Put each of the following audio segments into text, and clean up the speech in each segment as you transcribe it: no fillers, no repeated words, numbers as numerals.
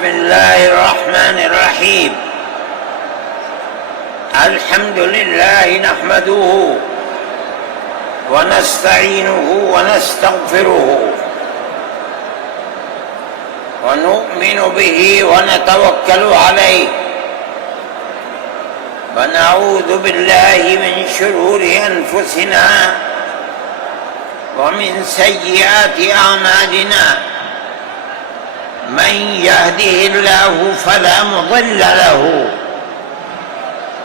بسم الله الرحمن الرحيم. الحمد لله نحمده ونستعينه ونستغفره ونؤمن به ونتوكل عليه ونعوذ بالله من شرور أنفسنا ومن سيئات أعمالنا. من يهده الله فلا مضل له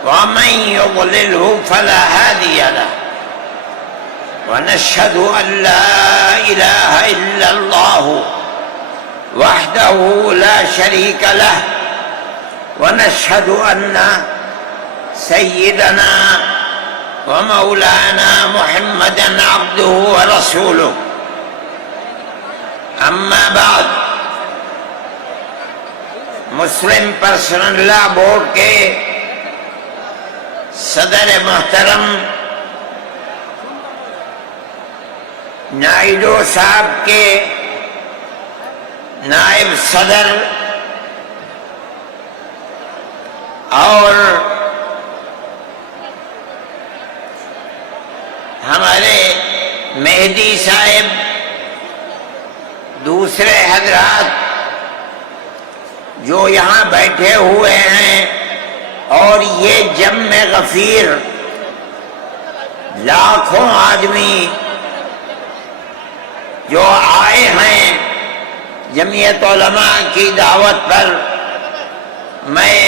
ومن يضلله فلا هادي له. ونشهد أن لا إله إلا الله وحده لا شريك له. ونشهد أن سيدنا ومولانا محمدا عبده ورسوله. أما بعد، مسلم پرسنل لا بورڈ کے صدر محترم نائیڈو صاحب کے نائب صدر اور ہمارے مہدی صاحب، دوسرے حضرات جو یہاں بیٹھے ہوئے ہیں، اور یہ جمع غفیر لاکھوں آدمی جو آئے ہیں جمعیت علماء کی دعوت پر، میں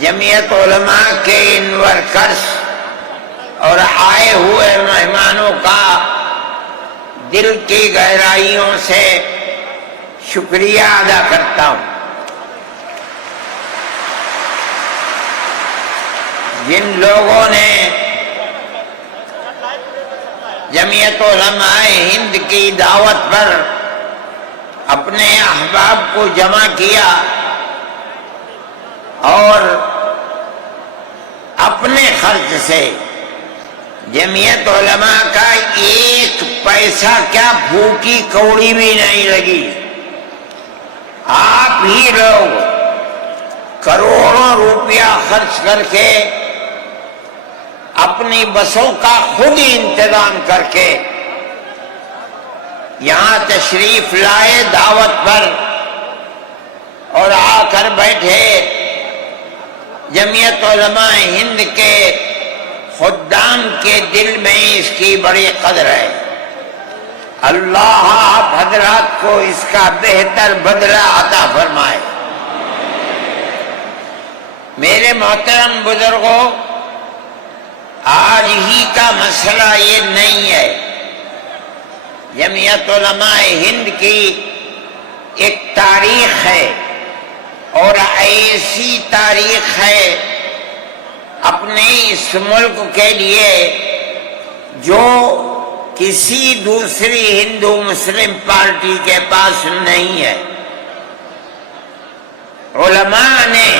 جمعیت علماء کے ان ورکرز اور آئے ہوئے مہمانوں کا دل کی گہرائیوں سے شکریہ ادا کرتا ہوں. جن لوگوں نے جمعیت علماء ہند کی دعوت پر اپنے احباب کو جمع کیا اور اپنے خرچ سے جمعیت علماء کا ایک پیسہ کیا پھوکی کوڑی بھی نہیں لگی. آپ ہی لوگ کروڑوں روپیہ خرچ کر کے اپنی بسوں کا خود ہی انتظام کر کے یہاں تشریف لائے دعوت پر اور آ کر بیٹھے. جمعیت علماء ہند کے خدام کے دل میں اس کی بڑی قدر ہے. اللہ آپ حضرات کو اس کا بہتر بدلہ عطا فرمائے. میرے محترم بزرگوں، آج ہی کا مسئلہ یہ نہیں ہے. جمعیت علماء ہند کی ایک تاریخ ہے، اور ایسی تاریخ ہے اپنے اس ملک کے لیے جو کسی دوسری ہندو مسلم پارٹی کے پاس نہیں ہے. علماء نے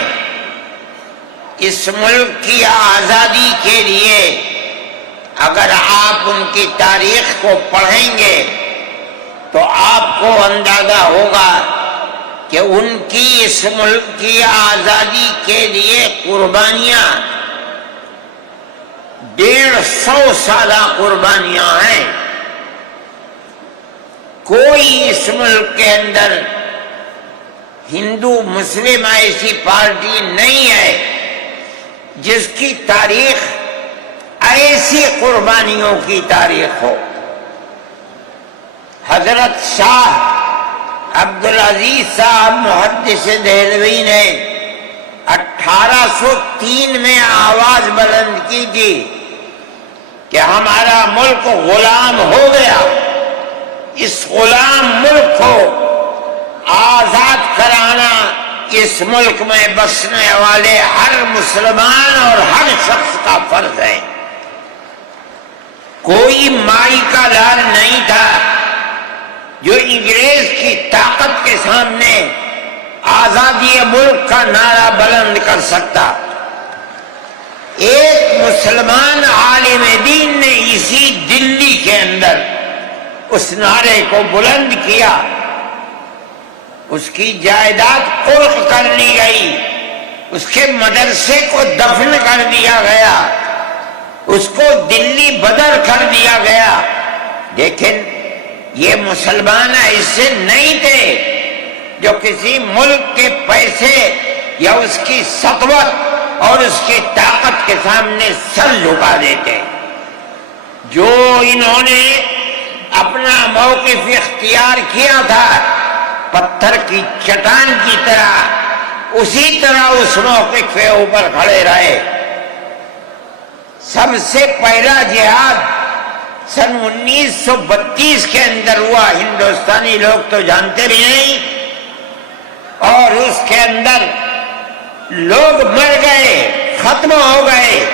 اس ملک کی آزادی کے لیے، اگر آپ ان کی تاریخ کو پڑھیں گے تو آپ کو اندازہ ہوگا کہ ان کی اس ملک کی آزادی کے لیے قربانیاں 150 سالہ قربانیاں ہیں. کوئی اس ملک کے اندر ہندو مسلم ایسی پارٹی نہیں ہے جس کی تاریخ ایسی قربانیوں کی تاریخ ہو. حضرت شاہ عبدالعزیز صاحب محدث دہلوی نے 1803 میں آواز بلند کی تھی کہ ہمارا ملک غلام ہو گیا. اس غلام ملک کو آزاد کرانا اس ملک میں بسنے والے ہر مسلمان اور ہر شخص کا فرض ہے. کوئی مائی کا لال نہیں تھا جو انگریز کی طاقت کے سامنے آزادی ملک کا نعرہ بلند کر سکتا. ایک مسلمان عالم دین نے اسی دلی کے اندر اس نعرے کو بلند کیا. اس کی جائیداد قلق کر لی گئی، اس کے مدرسے کو دفن کر دیا گیا، اس کو دلی بدر کر دیا گیا۔ لیکن یہ مسلمان ایسے نہیں تھے جو کسی ملک کے پیسے یا اس کی سطوت اور اس کی طاقت کے سامنے سر جھکا دیتے۔ جو انہوں نے اپنا موقف اختیار کیا تھا پتھر کی چٹان کی طرح، اسی طرح اس موقف کے اوپر کھڑے رہے۔ سب سے پہلا جہاد سن 1932 کے اندر ہوا، ہندوستانی لوگ تو جانتے بھی نہیں، اور اس کے اندر لوگ مر گئے، ختم ہو گئے۔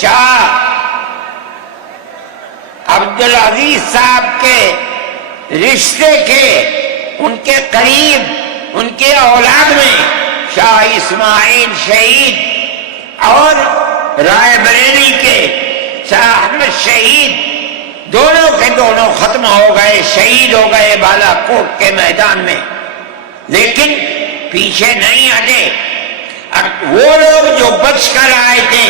شاہ عبدالعزیز صاحب کے رشتے کے، ان کے قریب، ان کے اولاد میں شاہ اسماعیل شہید اور رائے بریلی کے شاہ احمد شہید، دونوں کے دونوں ختم ہو گئے، شہید ہو گئے بالا کوٹ کے میدان میں۔ لیکن پیچھے نہیں ہٹے۔ وہ لوگ جو بچ کر آئے تھے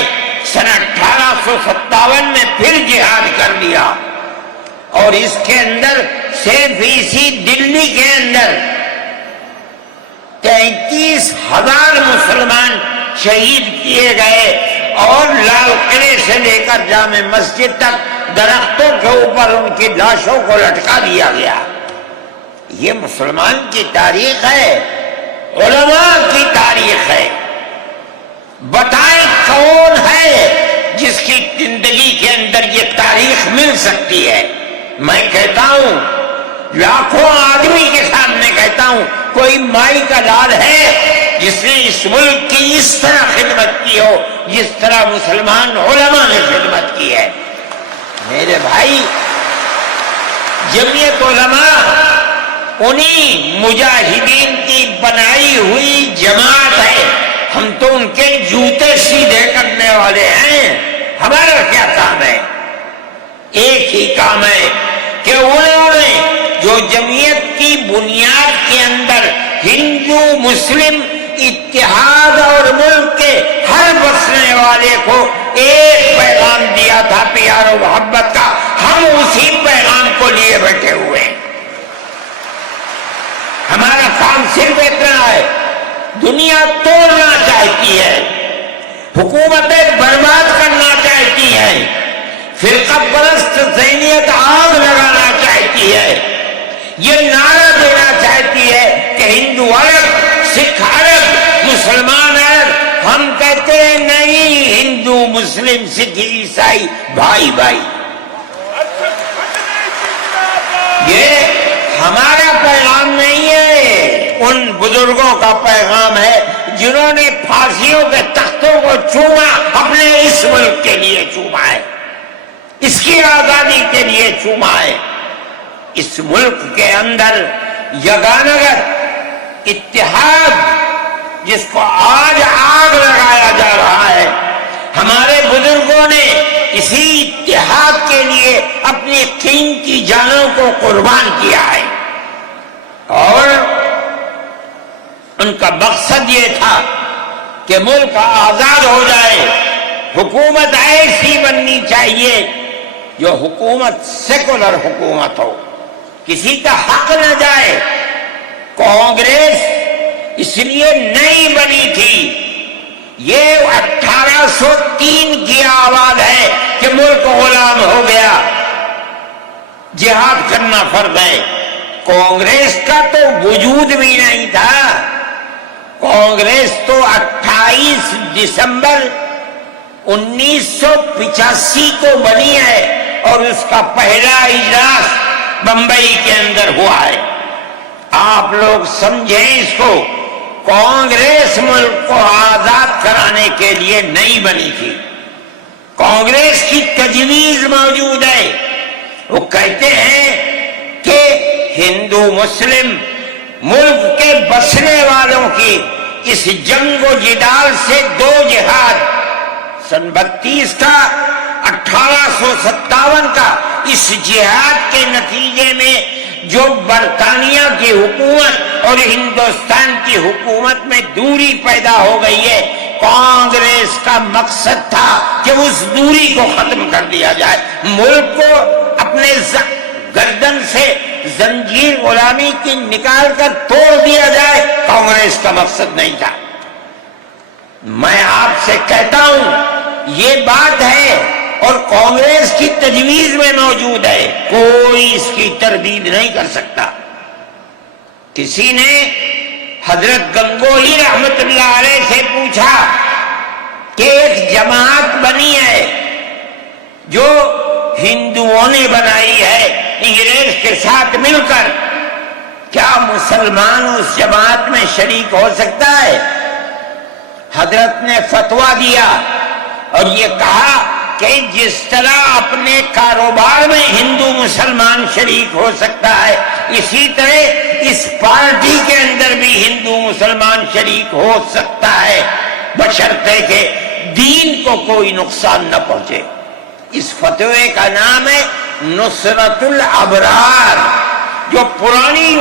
سن 1857 میں پھر جہاد کر دیا، اور اس کے اندر صرف اسی دلی کے اندر 33,000 مسلمان شہید کیے گئے، اور لال قلعے سے لے کر جامع مسجد تک درختوں کے اوپر ان کی لاشوں کو لٹکا دیا گیا۔ یہ مسلمان کی تاریخ ہے، علماء کی تاریخ ہے۔ بتائیں کون ہے جس کی زندگی کے اندر یہ تاریخ مل سکتی ہے؟ میں کہتا ہوں، لاکھوں آدمی کے سامنے کہتا ہوں، کوئی مائی کا لال ہے جس نے اس ملک کی اس طرح خدمت کی ہو جس طرح مسلمان علماء نے خدمت کی ہے؟ میرے بھائی، جمعیت علماء انہی مجاہدین کی بنائی ہوئی جماعت ہے۔ ہم تو ان کے جوتے سیدھے کرنے والے ہیں۔ ہمارا کیا کام ہے؟ ایک ہی کام ہے کہ انہوں نے جو جمعیت کی بنیاد کے اندر ہندو مسلم اتحاد اور ملک کے ہر بسنے والے کو ایک پیغام دیا تھا پیار و محبت کا، ہم اسی پیغام کو لیے بیٹھے ہوئے ہیں۔ ہمارا کام صرف اتنا ہے، دنیا توڑنا چاہتی ہے، حکومتیں برباد کرنا چاہتی ہیں، فرقہ پرست ذہنیت آگ لگانا چاہتی ہے، یہ نعرہ دینا چاہتی ہے کہ ہندو الگ، سکھ الگ، مسلمان الگ۔ ہم کہتے ہیں نہیں، ہندو مسلم سکھ عیسائی بھائی بھائی۔ یہ ہمارا پیغام نہیں ہے، ان بزرگوں کا پیغام ہے جنہوں نے پھانسیوں کے تختوں کو چوما، اپنے اس ملک کے لیے چوما ہے، اس کی آزادی کے لیے چوما ہے۔ اس ملک کے اندر یگانگت اتحاد جس کو آج آگ لگایا جا رہا ہے، ہمارے بزرگوں نے اسی اتحاد کے لیے اپنی قیمتی جانوں کو قربان کیا ہے، اور ان کا مقصد یہ تھا کہ ملک آزاد ہو جائے، حکومت ایسی بننی چاہیے جو حکومت سیکولر حکومت ہو، کسی کا حق نہ جائے۔ کانگریس اس لیے نہیں بنی تھی، یہ 1803 کی آواز ہے کہ ملک غلام ہو گیا، جہاد کرنا فرض ہے۔ کانگریس کا تو وجود بھی نہیں تھا، کانگریس تو 28 دسمبر 1985 کو بنی ہے، اور اس کا پہلا اجلاس بمبئی کے اندر ہوا ہے۔ آپ لوگ سمجھیں اس کو، کانگریس ملک کو آزاد کرانے کے لیے نہیں بنی تھی، کانگریس کی تجویز موجود ہے۔ وہ کہتے ہیں کہ ہندو مسلم ملک کے بسنے والوں کی اس جنگ و جدال سے دو جہاد، سن 32 کا، 1857 کا، اس جہاد کے نتیجے میں جو برطانیہ کی حکومت اور ہندوستان کی حکومت میں دوری پیدا ہو گئی ہے۔ کانگریس کا مقصد تھا کہ اس دوری کو ختم کر دیا جائے، ملک کو اپنے گردن سے زنجیر غلامی کی نکال کر توڑ دیا جائے، کانگریس کا مقصد نہیں تھا۔ میں آپ سے کہتا ہوں یہ بات ہے اور کانگریس کی تجویز میں موجود ہے، کوئی اس کی تردید نہیں کر سکتا۔ کسی نے حضرت گنگوہی رحمت اللہ علیہ سے پوچھا کہ ایک جماعت بنی ہے جو ہندوؤں نے بنائی ہے انگریز کے ساتھ مل کر، کیا مسلمان اس جماعت میں شریک ہو سکتا ہے؟ حضرت نے فتویٰ دیا اور یہ کہا کہ جس طرح اپنے کاروبار میں ہندو مسلمان شریک ہو سکتا ہے، اسی طرح اس پارٹی کے اندر بھی ہندو مسلمان شریک ہو سکتا ہے، بشرطے کہ دین کو کوئی نقصان نہ پہنچے۔ اس فتوے کا نام ہے نصرت الابرار، جو پرانی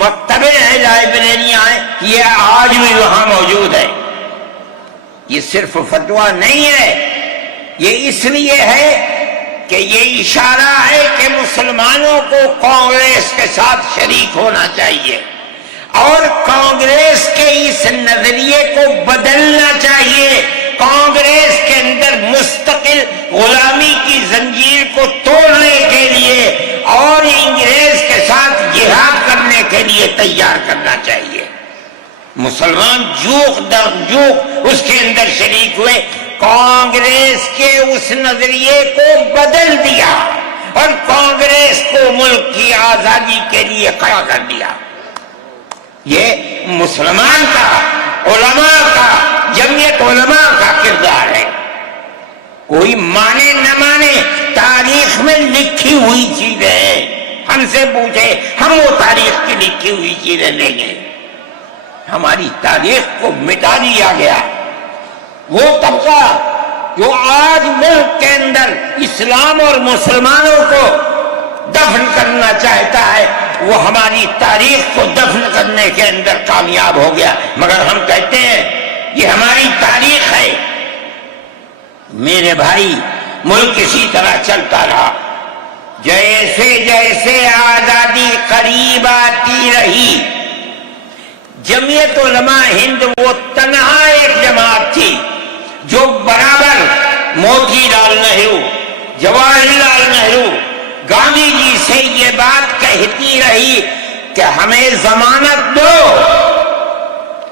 مکتبیں ہیں، لائبریریاں ہیں، یہ آج بھی وہاں موجود ہے۔ یہ صرف فتویٰ نہیں ہے، یہ اس لیے ہے کہ یہ اشارہ ہے کہ مسلمانوں کو کانگریس کے ساتھ شریک ہونا چاہیے اور کانگریس کے اس نظریے کو بدلنا چاہیے۔ کانگریس کے اندر مستقل غلامی کی زنجیر کو توڑنے کے لیے اور انگریز کے ساتھ جہاد کرنے کے لیے تیار کرنا چاہیے۔ مسلمان جوق در جوق اس کے اندر شریک ہوئے، کانگریس کے اس نظریے کو بدل دیا اور کانگریس کو ملک کی آزادی کے لیے کھڑا کر دیا۔ یہ مسلمان کا، علماء کا، جمعیت علماء کا کردار ہے۔ کوئی مانے نہ مانے، تاریخ میں لکھی ہوئی چیزیں ہیں، ہم سے پوچھے ہم وہ تاریخ کی لکھی ہوئی چیزیں لیں گے۔ ہماری تاریخ کو مٹا دیا گیا۔ وہ طبقہ جو آج ملک کے اندر اسلام اور مسلمانوں کو دفن کرنا چاہتا ہے، وہ ہماری تاریخ کو دفن کرنے کے اندر کامیاب ہو گیا، مگر ہم کہتے ہیں یہ ہماری تاریخ ہے۔ میرے بھائی، ملک اسی طرح چلتا رہا، جیسے جیسے آزادی قریب آتی رہی، جمعیت علماء ہند وہ تنہا ایک جماعت تھی جو برابر موتی لال نہرو، جواہر لال نہرو، گاندھی جی سے یہ بات کہتی رہی کہ ہمیں ضمانت دو،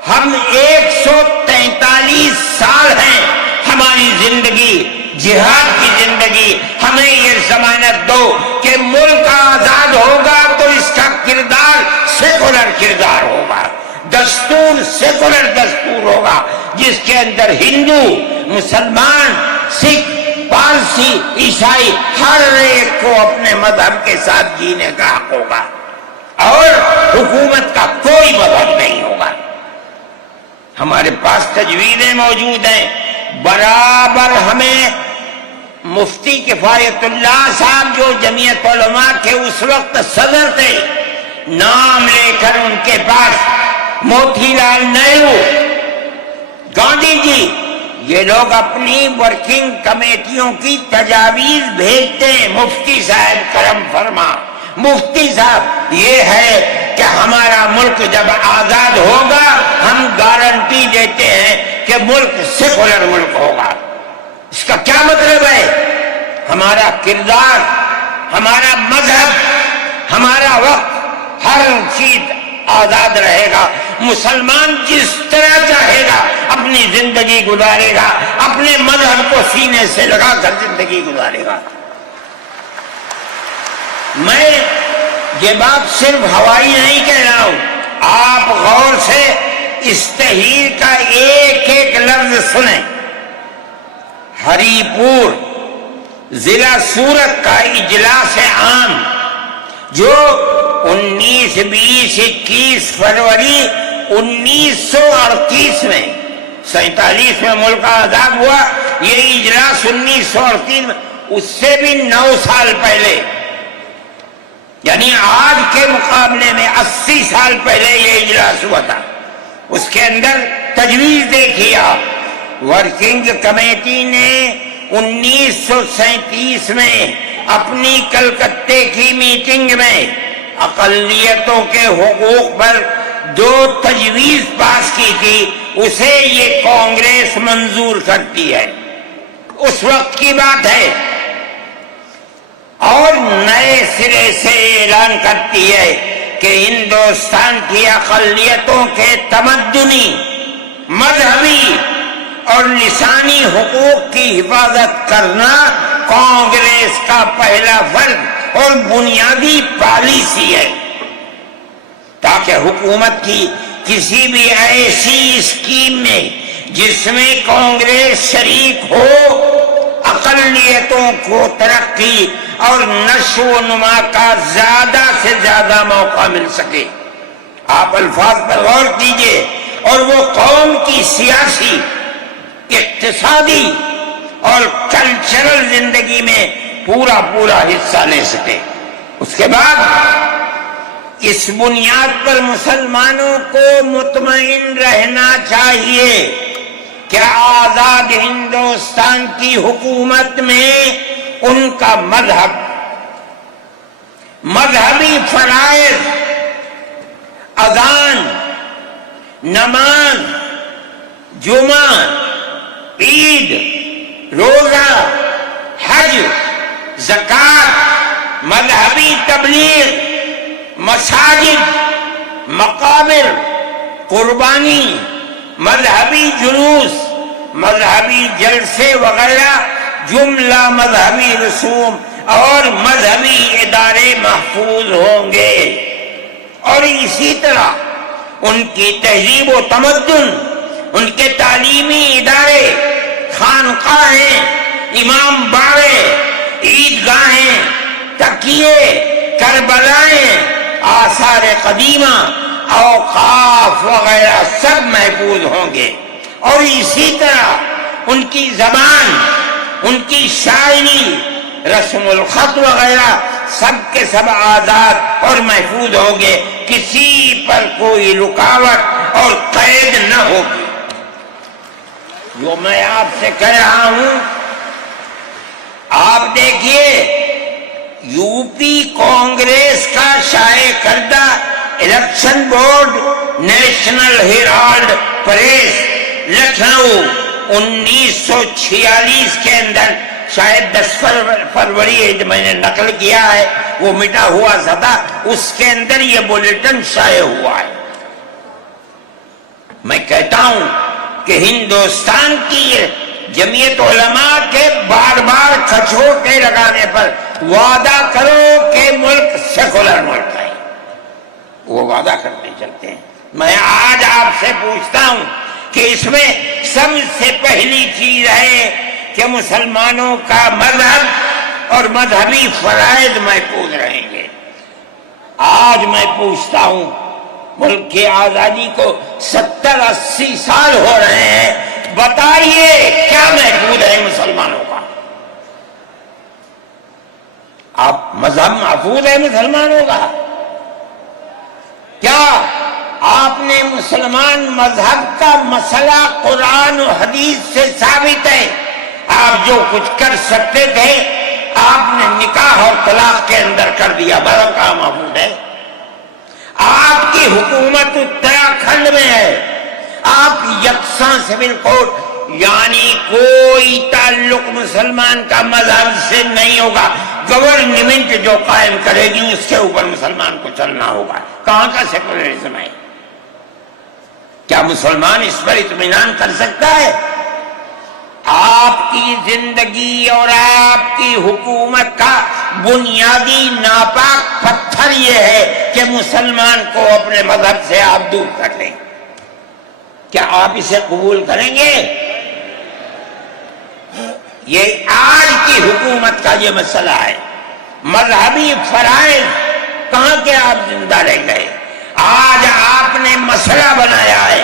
ہم 143 سال ہیں ہماری زندگی، جہاد کی زندگی، ہمیں یہ ضمانت دو کہ ملک آزاد ہوگا تو اس کا کردار سیکولر کردار ہوگا، دستور سیکولر دستور ہوگا، جس کے اندر ہندو، مسلمان، سکھ، پارسی، عیسائی ہر ایک کو اپنے مذہب کے ساتھ جینے کا حق ہوگا اور حکومت کا کوئی مذہب نہیں ہوگا۔ ہمارے پاس تجویزیں موجود ہیں، برابر ہمیں مفتی کفایت اللہ صاحب جو جمعیت علماء کے اس وقت صدر تھے، نام لے کر ان کے پاس موتی لال نہرو، گاندھی جی، یہ لوگ اپنی ورکنگ کمیٹیوں کی تجاویز بھیجتے ہیں، مفتی صاحب کرم فرما، مفتی صاحب یہ ہے کہ ہمارا ملک جب آزاد ہوگا ہم گارنٹی دیتے ہیں کہ ملک سیکولر ملک ہوگا۔ اس کا کیا مطلب ہے؟ ہمارا کردار، ہمارا مذہب، ہمارا وقت، ہر چیز آزاد رہے گا، مسلمان جس طرح چاہے گا اپنی زندگی گزارے گا، اپنے مذہب کو سینے سے لگا کر زندگی گزارے گا۔ میں یہ بات صرف ہوائی نہیں کہہ رہا ہوں، آپ غور سے اس تحریر کا ایک ایک لفظ سنیں۔ ہری پور ضلع سورت کا اجلاس عام جو 19، 20، 21 فروری 1938 میں 47 میں ملک آزاد ہوا، یہ اجلاس 1938 میں، اس سے بھی 9 سال پہلے یعنی آج کے مقابلے میں 80 سال پہلے یہ اجلاس ہوا تھا، اس کے اندر تجویز دیکھیے آپ، ورکنگ کمیٹی نے 1937 میں اپنی کلکتے کی میٹنگ میں اقلیتوں کے حقوق پر جو تجویز پاس کی تھی اسے یہ کانگریس منظور کرتی ہے، اس وقت کی بات ہے، اور نئے سرے سے اعلان کرتی ہے کہ ہندوستان کی اقلیتوں کے تمدنی، مذہبی اور لسانی حقوق کی حفاظت کرنا کانگریس کا پہلا فرض اور بنیادی پالیسی ہے، تاکہ حکومت کی کسی بھی ایسی اسکیم میں جس میں کانگریس شریک ہو اقلیتوں کو ترقی اور نشو و نما کا زیادہ سے زیادہ موقع مل سکے۔ آپ الفاظ پر غور کیجئے، اور وہ قوم کی سیاسی، اقتصادی اور کلچرل زندگی میں پورا حصہ لے سکے۔ اس کے بعد اس بنیاد پر مسلمانوں کو مطمئن رہنا چاہیے کہ آزاد ہندوستان کی حکومت میں ان کا مذہبی فرائض، اذان، نماز، جمعہ، عید، روزہ، حج، زکوٰۃ، مذہبی تبلیغ، مساجد، مقابر، قربانی، مذہبی جلوس، مذہبی جلسے وغیرہ جملہ مذہبی رسوم اور مذہبی ادارے محفوظ ہوں گے، اور اسی طرح ان کی تہذیب و تمدن، ان کے تعلیمی ادارے، خانقاہیں، امام باڑے، عیدگاہیں، تکیے، کربلائیں، آثار قدیمہ، اوقاف وغیرہ سب محفوظ ہوں گے، اور اسی طرح ان کی زبان، ان کی شاعری، رسم الخط وغیرہ سب کے سب آزاد اور محفوظ ہوں گے، کسی پر کوئی رکاوٹ اور قید نہ ہوگی۔ جو میں آپ سے کہہ رہا ہوں، آپ دیکھیے یو پی کانگریس کا شائع کردہ election board national herald press Lucknow 1946 کے اندر، شاید 10 فروری میں نے نقل کیا ہے، وہ مٹا ہوا تھا، اس کے اندر یہ بلیٹن شائع ہوا ہے۔ میں کہتا ہوں کہ ہندوستان کی جمعیت علماء کے بار بار کھچوٹے لگانے پر وعدہ کرو کہ ملک سیکولر ملک ہے، وہ وعدہ کرتے چلتے ہیں۔ میں آج آپ سے پوچھتا ہوں کہ اس میں سب سے پہلی چیز ہے کہ مسلمانوں کا مذہب اور مذہبی فرائض محفوظ رہیں گے۔ آج میں پوچھتا ہوں، ملک کی آزادی کو 70-80 سال ہو رہے ہیں، بتائیے کیا محفوظ ہے مسلمانوں کا؟ آپ مذہب محفوظ ہے مسلمانوں کا؟ کیا آپ نے مسلمان مذہب کا مسئلہ قرآن و حدیث سے ثابت ہے؟ آپ جو کچھ کر سکتے تھے آپ نے نکاح اور طلاق کے اندر کر دیا، مذہب کا محفوظ ہے؟ آپ کی حکومت اتراکھنڈ میں ہے، آپ یکساں سول کوڈ، یعنی کوئی تعلق مسلمان کا مذہب سے نہیں ہوگا، گورنمنٹ جو قائم کرے گی اس کے اوپر مسلمان کو چلنا ہوگا۔ کہاں کا سیکولرزم ہے؟ کیا مسلمان اس پر اطمینان کر سکتا ہے؟ آپ کی زندگی اور آپ کی حکومت کا بنیادی ناپاک پتھر یہ ہے کہ مسلمان کو اپنے مذہب سے آپ دور کر لیں۔ کیا آپ اسے قبول کریں گے؟ یہ آج کی حکومت کا یہ مسئلہ ہے۔ مذہبی فرائض کہاں کے آپ زندہ رہ گئے؟ آج آپ نے مسئلہ بنایا ہے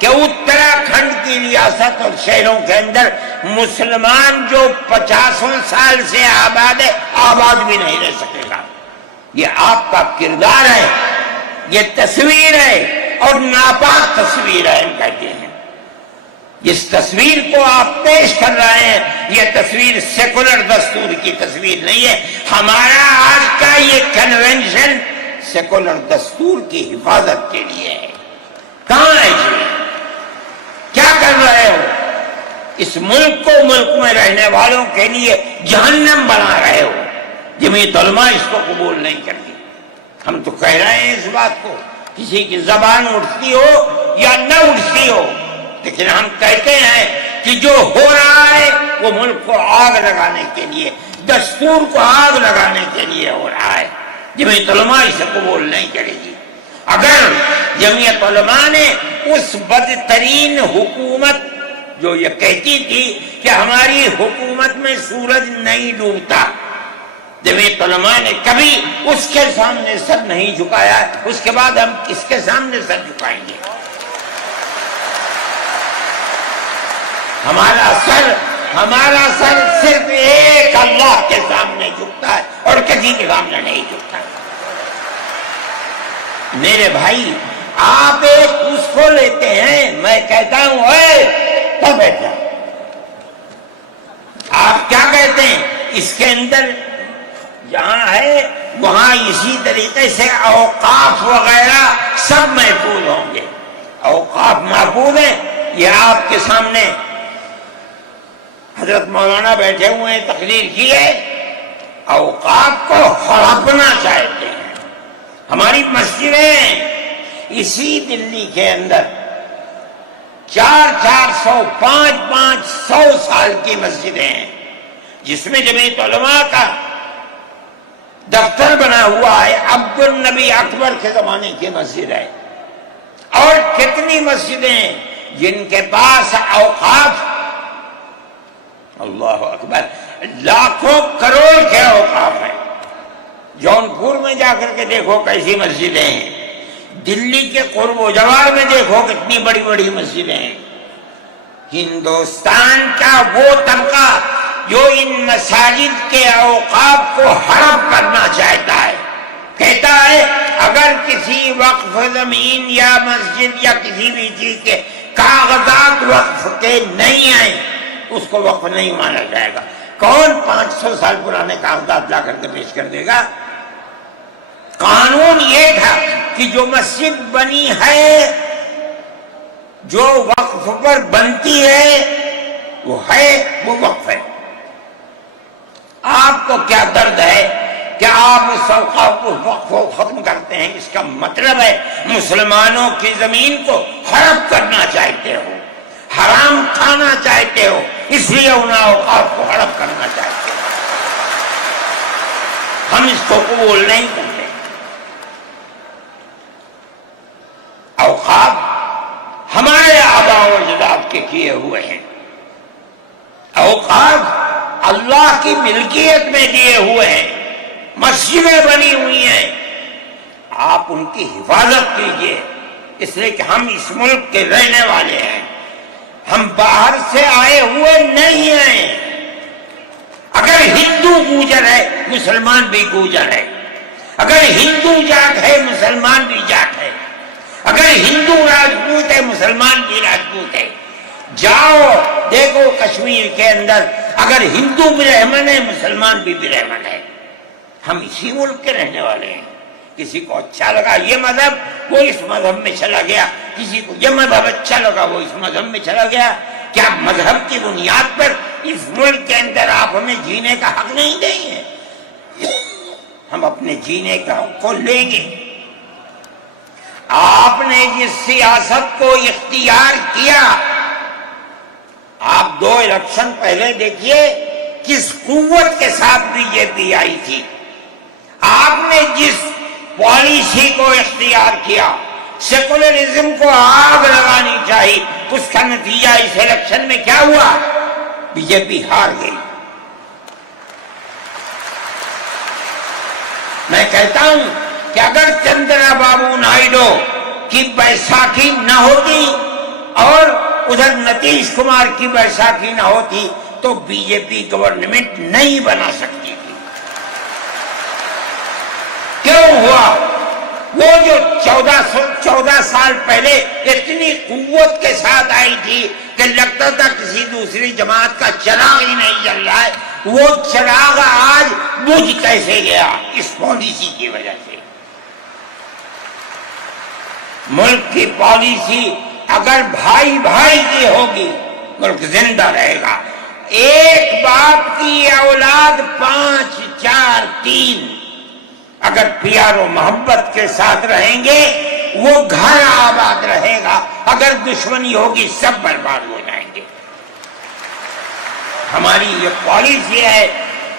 کہ اتراکھنڈ کی ریاست اور شہروں کے اندر مسلمان جو 50 سال سے آباد ہے، آباد بھی نہیں رہ سکے گا۔ یہ آپ کا کردار ہے، یہ تصویر ہے اور ناپاک تصویر ہے ہم کہتے ہیں۔ جس تصویر کو آپ پیش کر رہے ہیں یہ تصویر سیکولر دستور کی تصویر نہیں ہے۔ ہمارا آج کا یہ کنونشن سیکولر دستور کی حفاظت کے لیے ہے۔ کہاں ہے جی؟ کیا کر رہے ہو؟ اس ملک کو، ملک میں رہنے والوں کے لیے جہنم بنا رہے ہو۔ جمعیت علماء اس کو قبول نہیں کرتی۔ ہم تو کہہ رہے ہیں اس بات کو، کسی کی زبان اٹھتی ہو یا نہ اٹھتی ہو، لیکن ہم کہتے ہیں کہ جو ہو رہا ہے وہ ملک کو آگ لگانے کے لیے، دستور کو آگ لگانے کے لیے ہو رہا ہے۔ جمعیت علماء اسے قبول نہیں کرے گی۔ اگر جمعیت علماء نے اس بدترین حکومت جو یہ کہتی تھی کہ ہماری حکومت میں سورج نہیں ڈوبتا، جمعیت علماء نے کبھی اس کے سامنے سر نہیں جھکایا، اس کے بعد ہم کس کے سامنے سر جھکائیں گے؟ ہمارا سر صرف ایک اللہ کے سامنے جھکتا ہے اور کسی کے سامنے نہیں جھکتا۔ میرے بھائی، آپ ایک اس کو لیتے ہیں، میں کہتا ہوں اے تو بیٹھا، آپ کیا کہتے ہیں؟ اس کے اندر جہاں ہے وہاں اسی طریقے سے اوقاف وغیرہ سب محفوظ ہوں گے۔ اوقاف محفوظ ہیں، یہ آپ کے سامنے حضرت مولانا بیٹھے ہوئے ہیں، تقریر کی ہے۔ اوقاف کو ہڑپنا چاہتے ہیں۔ ہماری مسجدیں اسی دلی کے اندر 400 500 سال کی مسجدیں ہیں، جس میں جمعیت علماء کا دفتر بنا ہوا ہے، عبد النبی اکبر کے زمانے کی مسجد ہے۔ اور کتنی مسجدیں جن کے پاس اوقاف، اللہ اکبر، لاکھوں کروڑ کے اوقاف ہیں۔ جونپور میں جا کر کے دیکھو کیسی مسجدیں ہیں، دلی کے قرب و جوار میں دیکھو کتنی بڑی بڑی مسجدیں ہیں۔ ہندوستان کا وہ طبقہ جو ان مساجد کے اوقاف کو ہڑپ کرنا چاہتا ہے، کہتا ہے اگر کسی وقف زمین یا مسجد یا کسی بھی چیز کے کاغذات وقف کے نہیں آئے اس کو وقف نہیں مانا جائے گا۔ کون 500 سال پرانے کاغذات لا کر کے پیش کر دے گا؟ قانون یہ تھا کہ جو مسجد بنی ہے، جو وقف پر بنتی ہے وہ وقف ہے۔ آپ کو کیا درد ہے کہ آپ اس اوقاف کو وقف کو ختم کرتے ہیں؟ اس کا مطلب ہے مسلمانوں کی زمین کو ہڑپ کرنا چاہتے ہو، حرام کھانا چاہتے ہو، اس لیے ان اوقاف کو ہڑپ کرنا چاہتے ہو۔ ہم اس کو قبول نہیں کرتے۔ اوقاف ہمارے آباء و اجداد کے کیے ہوئے ہیں، اوقاف اللہ کی ملکیت میں دیے ہوئے ہیں، مسجدیں بنی ہوئی ہیں، آپ ان کی حفاظت کیجئے، اس لیے کہ ہم اس ملک کے رہنے والے ہیں، ہم باہر سے آئے ہوئے نہیں ہیں۔ اگر ہندو گوجر ہے مسلمان بھی گوجر ہے، اگر ہندو جاٹ ہے مسلمان بھی جاٹ ہے، اگر ہندو راجپوت ہے مسلمان بھی راجپوت ہے۔ جاؤ دیکھو کشمیر کے اندر اگر ہندو برہمن ہے مسلمان بھی برہمن ہے۔ ہم اسی ملک کے رہنے والے ہیں۔ کسی کو اچھا لگا یہ مذہب وہ اس مذہب میں چلا گیا، کسی کو یہ مذہب اچھا لگا وہ اس مذہب میں چلا گیا۔ کیا مذہب کی بنیاد پر اس ملک کے اندر آپ ہمیں جینے کا حق نہیں دیں گے؟ ہم اپنے جینے کا حق کو لیں گے۔ آپ نے جس سیاست کو اختیار کیا، آپ 2 الیکشن پہلے دیکھیے کس قوت کے ساتھ بی جے پی آئی تھی۔ آپ نے جس پالیسی کو اختیار کیا، سیکولرزم کو آگ لگانی چاہیے، اس کا نتیجہ اس الیکشن میں کیا ہوا؟ بی جے پی ہار گئی۔ میں کہتا ہوں کہ اگر چندرا بابو نائیڈو کی بیساکھی نہ ہوتی اور ادھر نتیش کمار کی بیساکھی نہ ہوتی تو بی جے پی گورنمنٹ نہیں بنا سکتی تھی۔ کیوں ہوا؟ وہ جو 14 سال پہلے اتنی قوت کے ساتھ آئی تھی کہ لگتا تھا کسی دوسری جماعت کا چراغ ہی نہیں جل رہا ہے، وہ چراغ آج بجھ کیسے گیا؟ اس پالیسی کی وجہ سے۔ ملک کی پالیسی اگر بھائی بھائی کی ہوگی، ملک زندہ رہے گا۔ ایک باپ کی اولاد 5 4 3 اگر پیار و محبت کے ساتھ رہیں گے وہ گھر آباد رہے گا، اگر دشمنی ہوگی سب برباد ہو جائیں گے۔ ہماری یہ پالیسی ہے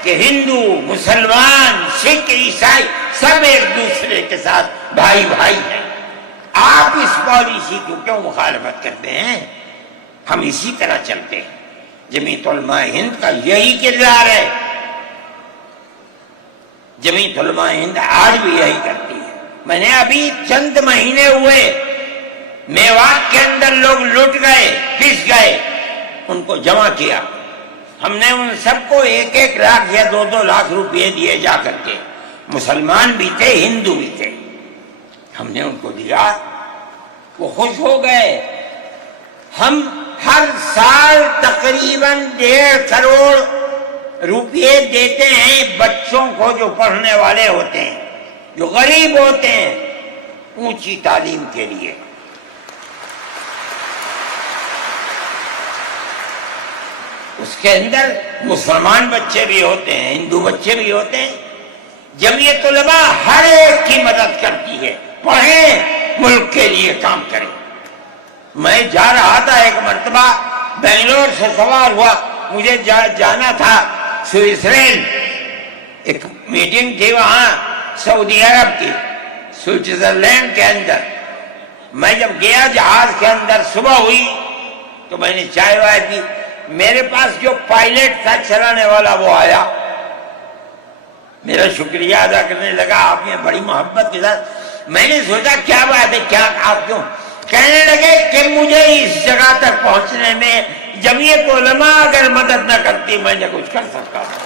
کہ ہندو، مسلمان، سکھ، عیسائی سب ایک دوسرے کے ساتھ بھائی بھائی ہیں۔ آپ اس پالیسی کو کیوں مخالفت کرتے ہیں؟ ہم اسی طرح چلتے ہیں۔ جمعیت علماء ہند کا یہی کردار ہے، جمعیت علماء ہند آج بھی یہی کرتی ہے۔ میں نے ابھی چند مہینے ہوئے میوات کے اندر لوگ لٹ گئے، پس گئے، ان کو جمع کیا، ہم نے ان سب کو 1 لاکھ یا 2 لاکھ روپئے دیے جا کر کے، مسلمان بھی تھے ہندو بھی تھے، ہم نے ان کو دیا، وہ خوش ہو گئے۔ ہم ہر سال تقریباً 1.5 کروڑ روپئے دیتے ہیں بچوں کو جو پڑھنے والے ہوتے ہیں، جو غریب ہوتے ہیں، اونچی تعلیم کے لیے۔ اس کے اندر مسلمان بچے بھی ہوتے ہیں، ہندو بچے بھی ہوتے ہیں۔ جمعیت علماء ہر ایک کی مدد کرتی ہے، پڑھیں، ملک کے لیے کام کریں۔ میں جا رہا تھا ایک مرتبہ، بنگلور سے سوار ہوا، مجھے جانا تھا سوئٹزرلینڈ، ایک میٹنگ تھی وہاں سعودی عرب کی، سوئٹزرلینڈ کے اندر۔ میں جب گیا جہاز کے اندر، صبح ہوئی تو میں نے چائے وائے پی، میرے پاس جو پائلٹ تھا چلانے والا وہ آیا، میرا شکریہ ادا کرنے لگا، آپ نے بڑی محبت کے ساتھ۔ میں نے سوچا کیا بات ہے، کیا آپ کیوں؟ کہنے لگے کہ مجھے اس جگہ تک پہنچنے میں جمعیت علماء اگر مدد نہ کرتی میں نے کچھ کر سکتا تھا۔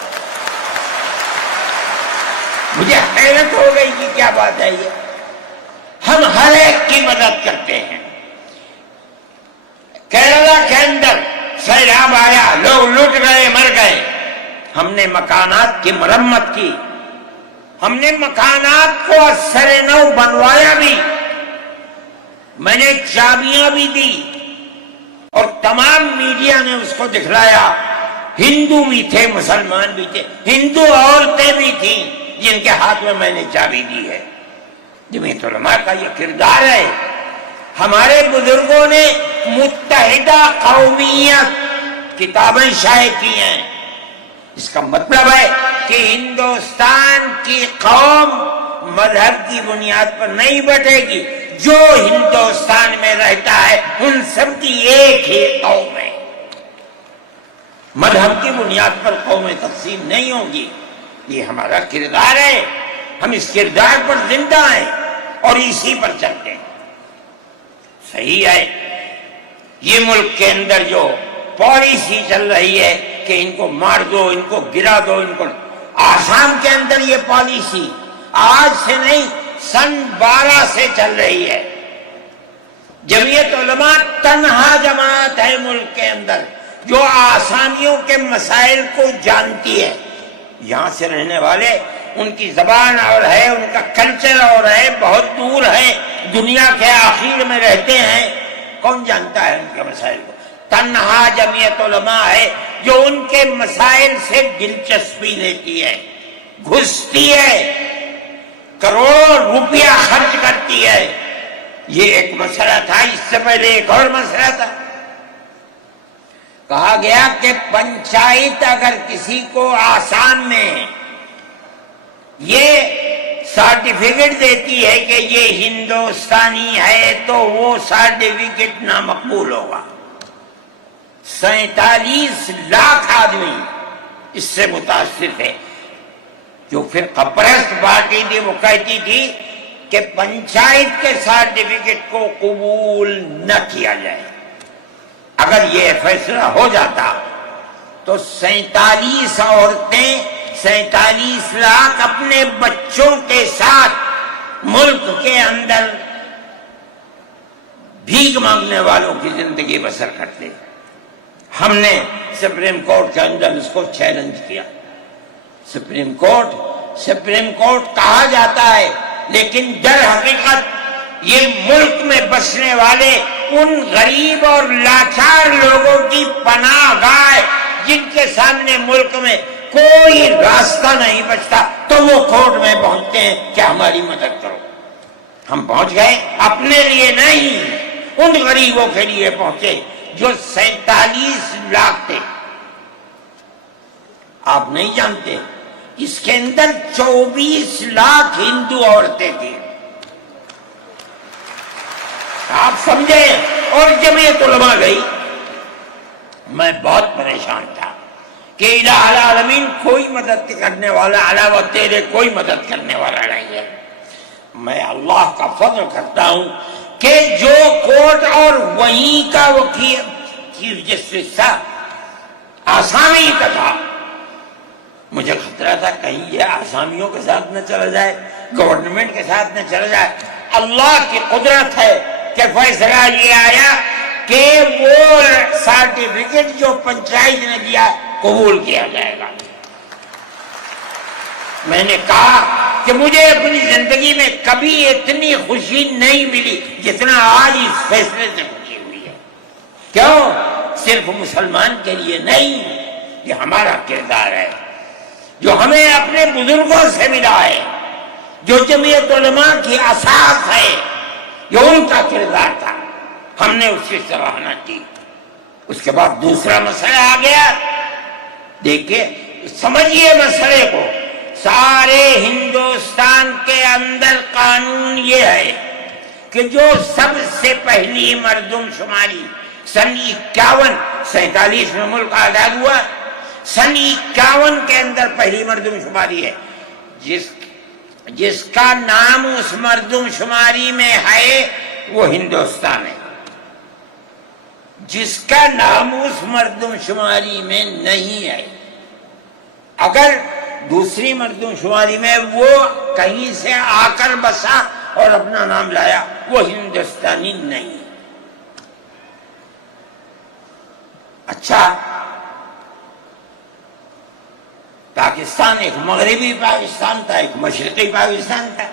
مجھے حیرت ہو گئی کہ کیا بات ہے یہ، ہم ہر ایک کی مدد کرتے ہیں۔ کیرلا کے اندر سیلاب آیا، لوگ لٹ گئے، مر گئے، ہم نے مکانات کی مرمت کی، ہم نے مکانات کو اثر نو بنوایا بھی، میں نے چابیاں بھی دی، اور تمام میڈیا نے اس کو دکھلایا۔ ہندو بھی تھے، مسلمان بھی تھے، ہندو عورتیں بھی تھیں جن کے ہاتھ میں نے چابی دی ہے۔ جمعیت علماء کا یہ کردار ہے۔ ہمارے بزرگوں نے متحدہ قومیت کتابیں شائع کی ہیں، اس کا مطلب ہے کہ ہندوستان کی قوم مذہب کی بنیاد پر نہیں بٹے گی، جو ہندوستان میں رہتا ہے ان سب کی ایک ہی قوم ہے، مذہب کی بنیاد پر قومیں تقسیم نہیں ہوگی۔ یہ ہمارا کردار ہے، ہم اس کردار پر زندہ ہیں اور اسی پر چلتے ہیں۔ صحیح ہے، یہ ملک کے اندر جو پالیسی چل رہی ہے کہ ان کو مار دو، ان کو گرا دو، ان کو، آسام کے اندر یہ پالیسی آج سے نہیں سن 12 سے چل رہی ہے۔ جمعیت علماء تنہا جماعت ہے ملک کے اندر جو آسامیوں کے مسائل کو جانتی ہے۔ یہاں سے رہنے والے، ان کی زبان اور ہے، ان کا کلچر اور ہے، بہت دور ہے، دنیا کے آخر میں رہتے ہیں، کون جانتا ہے ان کے مسائل کو؟ تنہا جمعیت علماء ہے جو ان کے مسائل سے دلچسپی لیتی ہے، گھستی ہے، کروڑوں روپیہ خرچ کرتی ہے۔ یہ ایک مسئلہ تھا، اس سے پہلے ایک اور مسئلہ تھا، کہا گیا کہ پنچایت اگر کسی کو آسام میں یہ سرٹیفکیٹ دیتی ہے کہ یہ ہندوستانی ہے تو وہ سرٹیفکیٹ نامقبول ہوگا۔ 47 لاکھ آدمی اس سے متاثر تھے۔ جو پھر کپرست پارٹی تھی وہ کہتی تھی کہ پنچایت کے سرٹیفکیٹ کو قبول نہ کیا جائے۔ اگر یہ فیصلہ ہو جاتا تو 47 عورتیں 47 لاکھ اپنے بچوں کے ساتھ ملک کے اندر بھیک مانگنے والوں کی زندگی بسر کرتے. ہم نے سپریم کورٹ کے اندر اس کو چیلنج کیا. سپریم کورٹ کہا جاتا ہے، لیکن در حقیقت یہ ملک میں بسنے والے ان غریب اور لاچار لوگوں کی پناہ گاہ جن کے سامنے ملک میں کوئی راستہ نہیں بچتا، تو وہ کورٹ میں پہنچتے ہیں کہ ہماری مدد کرو. ہم پہنچ گئے، اپنے لیے نہیں، ان غریبوں کے لیے پہنچے جو 47 لاکھ تھے. آپ نہیں جانتے اس کے اندر 24 لاکھ ہندو عورتیں تھیں. آپ سمجھیں. اور جمعیت علماء گئی. میں بہت پریشان تھا کہ الہ العالمین کوئی مدد کرنے والا علاوہ تیرے کوئی مدد کرنے والا نہیں ہے. میں اللہ کا فضل کرتا ہوں کہ جو کورٹ اور وہیں کا وکیل چیف جسٹس تھا آسامی کا تھا. مجھے خطرہ تھا کہیں یہ آسامیوں کے ساتھ نہ چلا جائے، گورنمنٹ کے ساتھ نہ چلا جائے. اللہ کی قدرت ہے کہ فیصلہ یہ آیا کہ وہ سرٹیفکیٹ جو پنچایت نے دیا قبول کیا جائے گا. میں نے کہا کہ مجھے اپنی زندگی میں کبھی اتنی خوشی نہیں ملی جتنا آج اس فیصلے سے خوشی ہوئی ہے. کیوں؟ صرف مسلمان کے لیے نہیں، یہ ہمارا کردار ہے جو ہمیں اپنے بزرگوں سے ملا ہے، جو جمعیت علماء کی اساس ہے، یہ ان کا کردار تھا. ہم نے اس کی سراہنا کی. اس کے بعد دوسرا مسئلہ آ گیا. دیکھیے، سمجھیے مسئلے کو. سارے ہندوستان کے اندر قانون یہ ہے کہ جو سب سے پہلی مردم شماری سن 47 میں ملک آزاد ہوا، سن 51 کے اندر پہلی مردم شماری ہے. جس کا نام اس مردم شماری میں ہے وہ ہندوستان ہے. جس کا نام اس مردم شماری میں نہیں ہے، اگر دوسری مردم شماری میں وہ کہیں سے آ کر بسا اور اپنا نام لایا، وہ ہندوستانی نہیں. اچھا، پاکستان ایک مغربی پاکستان تھا، ایک مشرقی پاکستان تھا.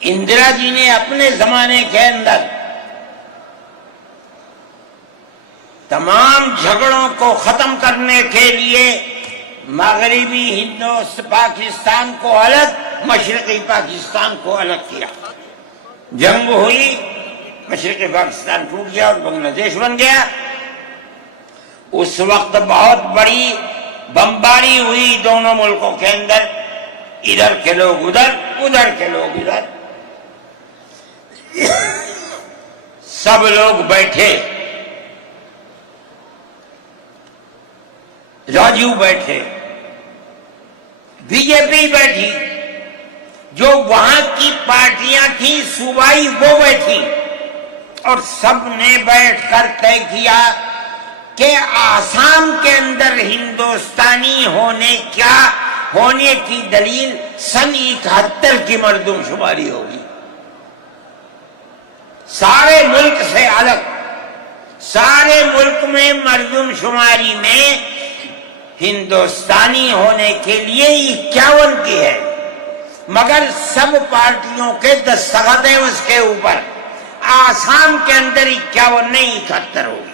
اندرا جی نے اپنے زمانے کے اندر تمام جھگڑوں کو ختم کرنے کے لیے مغربی پاکستان کو الگ، مشرقی پاکستان کو الگ کیا. جنگ ہوئی، مشرقی پاکستان ٹوٹ گیا اور بنگلہ دیش بن گیا. اس وقت بہت بڑی بمباری ہوئی دونوں ملکوں کے اندر. ادھر کے لوگ ادھر، ادھر کے لوگ ادھر. سب لوگ بیٹھے، راجیو بیٹھے، بی جے پی بیٹھی، جو وہاں کی پارٹیاں تھیں صوبائی وہ بیٹھی، اور سب نے بیٹھ کر طے کیا کہ آسام کے اندر ہندوستانی ہونے کی دلیل سن 71 کی مردم شماری ہوگی. سارے ملک سے الگ. سارے ملک میں مردم شماری میں ہندوستانی ہونے کے لیے 51 کی ہے، مگر سب پارٹیوں کے دستخط ہیں اس کے اوپر. آسام کے اندر 51 نہیں 71 ہوگی.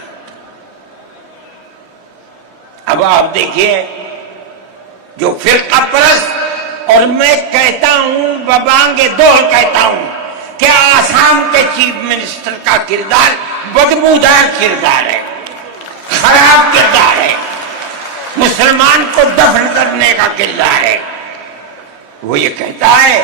اب آپ دیکھیے، جو فرقہ پرست، اور میں کہتا ہوں ببانگ دول کہتا ہوں کہ آسام کے چیف منسٹر کا کردار بدبودار کردار ہے، خراب کردار ہے، مسلمان کو دفن کرنے کا کردار ہے. وہ یہ کہتا ہے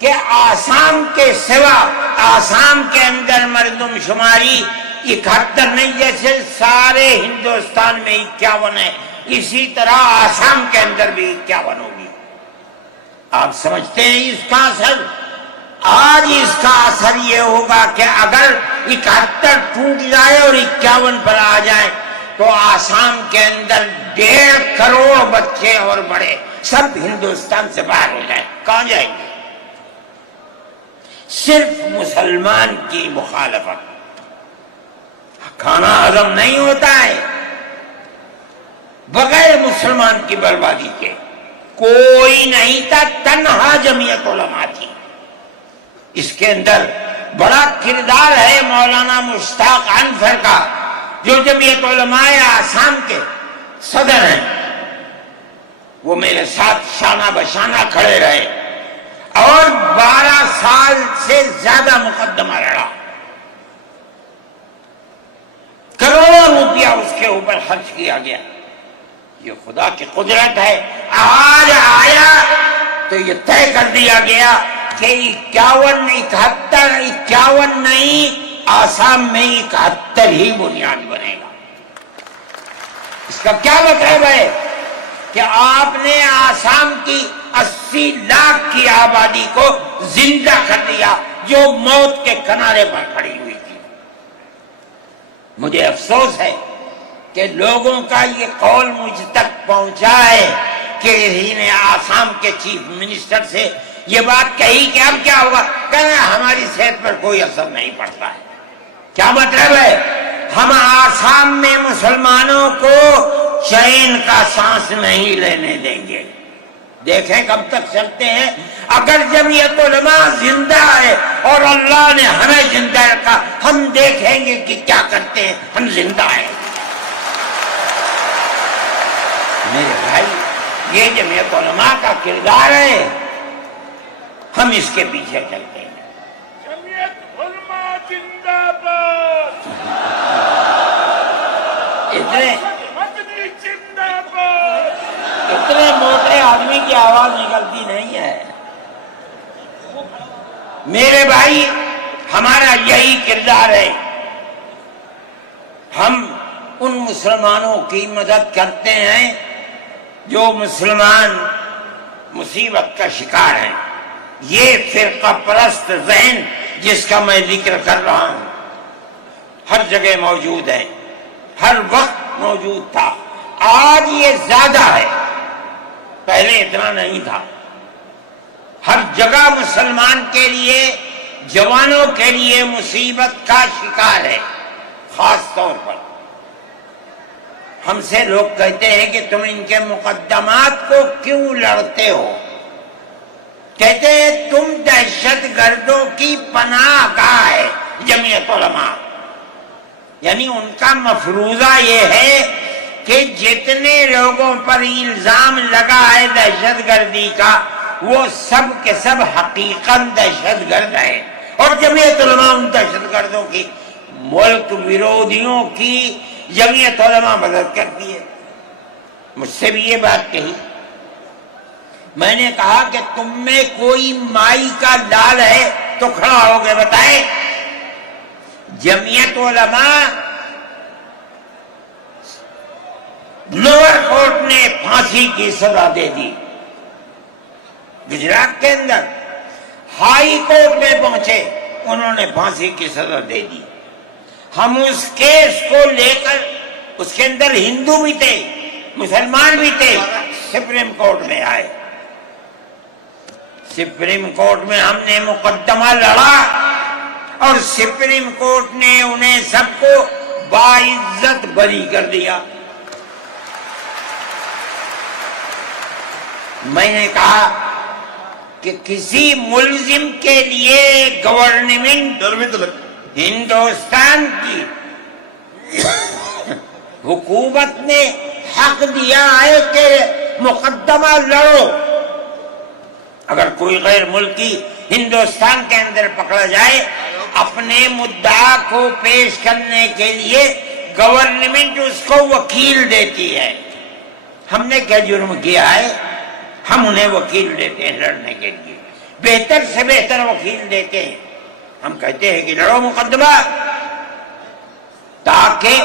کہ آسام کے سوا آسام کے اندر مردم شماری 71 نہیں، جیسے سارے ہندوستان میں 51 ہے، اسی طرح آسام کے اندر بھی 51 ہوگی. آپ سمجھتے ہیں اس کا اثر؟ آج اس کا اثر یہ ہوگا کہ اگر 71 ٹوٹ جائے اور 51 پر آ جائے تو آسام کے اندر 1.5 کروڑ بچے اور بڑے سب ہندوستان سے باہر ہو جائیں، کہاں جائیں گے؟ صرف مسلمان کی مخالفت، کھانا ہضم نہیں ہوتا ہے بغیر مسلمان کی بربادی کے۔ کوئی نہیں تھا، تنہا جمعیت علماء تھی۔ اس کے اندر بڑا کردار ہے مولانا مشتاق انصر کا، جو جمعیت علماء آسام کے صدر ہیں۔ وہ میرے ساتھ شانہ بشانہ کھڑے رہے اور 12 سال سے زیادہ مقدمہ لڑا، کروڑوں روپیہ اس کے اوپر خرچ کیا گیا۔ یہ خدا کی قدرت ہے، آج آیا تو یہ طے کر دیا گیا کہ 51 نہیں، آسام میں 71 ہی بنیاد بنے گا۔ اس کا کیا مطلب ہے کہ آپ نے آسام کی 80 لاکھ کی آبادی کو زندہ کر دیا جو موت کے کنارے پر کھڑی ہوئی تھی۔ مجھے افسوس ہے کہ لوگوں کا یہ قول مجھ تک پہنچا ہے کہ انہی نے آسام کے چیف منسٹر سے یہ بات کہی کہ اب کیا ہوگا، کہنا ہماری صحت پر کوئی اثر نہیں پڑتا ہے۔ کیا مطلب ہے؟ ہم آسام میں مسلمانوں کو چین کا سانس نہیں لینے دیں گے۔ دیکھیں کب تک چلتے ہیں۔ اگر جمعیت علماء زندہ ہے اور اللہ نے ہمیں زندہ رکھا، ہم دیکھیں گے کہ کیا کرتے ہیں، ہم زندہ ہیں۔ میرے بھائی، یہ جمعیت علماء کا کردار ہے، ہم اس کے پیچھے چلتے ہیں۔ جمعیت علماء زندہ باد، مدنی زندہ باد۔ اتنے موٹے آدمی کی آواز نکلتی نہیں ہے۔ میرے بھائی، ہمارا یہی کردار ہے۔ ہم ان مسلمانوں کی مدد کرتے ہیں جو مسلمان مصیبت کا شکار ہیں۔ یہ فرقہ پرست ذہن جس کا میں ذکر کر رہا ہوں ہر جگہ موجود ہے، ہر وقت موجود تھا، آج یہ زیادہ ہے، پہلے اتنا نہیں تھا۔ ہر جگہ مسلمان کے لیے، جوانوں کے لیے مصیبت کا شکار ہے۔ خاص طور پر ہم سے لوگ کہتے ہیں کہ تم ان کے مقدمات کو کیوں لڑتے ہو؟ کہتے ہیں تم دہشت گردوں کی پناہ گاہ ہے جمعیت علماء۔ یعنی ان کا مفروضہ یہ ہے کہ جتنے لوگوں پر الزام لگا ہے دہشت گردی کا، وہ سب کے سب حقیقت دہشت گرد ہیں، اور جمعیت علماء ان دہشت گردوں کی، ملک ویرودھیوں کی جمعیت علماء مدد کرتی ہے۔ مجھ سے بھی یہ بات کہی، میں نے کہا کہ تم میں کوئی مائی کا لال ہے تو کھڑا ہو کے بتائے۔ جمعیت علماء لوور کورٹ نے پھانسی کی سزا دے دی، گجرات کے اندر ہائی کورٹ میں پہنچے، انہوں نے پھانسی کی سزا دے دی۔ ہم اس کیس کو لے کر، اس کے اندر ہندو بھی تھے، مسلمان بھی تھے، سپریم کورٹ میں آئے۔ سپریم کورٹ میں ہم نے مقدمہ لڑا اور سپریم کورٹ نے انہیں سب کو باعزت بری کر دیا۔ میں نے کہا کہ کسی ملزم کے لیے گورنمنٹ ہندوستان کی حکومت نے حق دیا ہے کہ مقدمہ لڑو۔ اگر کوئی غیر ملکی ہندوستان کے اندر پکڑا جائے، اپنے مدعا کو پیش کرنے کے لیے گورنمنٹ اس کو وکیل دیتی ہے۔ ہم نے کیا جرم کیا ہے؟ ہم انہیں وکیل دیتے ہیں لڑنے کے لیے، بہتر سے بہتر وکیل دیتے ہیں۔ ہم کہتے ہیں کہ لڑو مقدمہ، تاکہ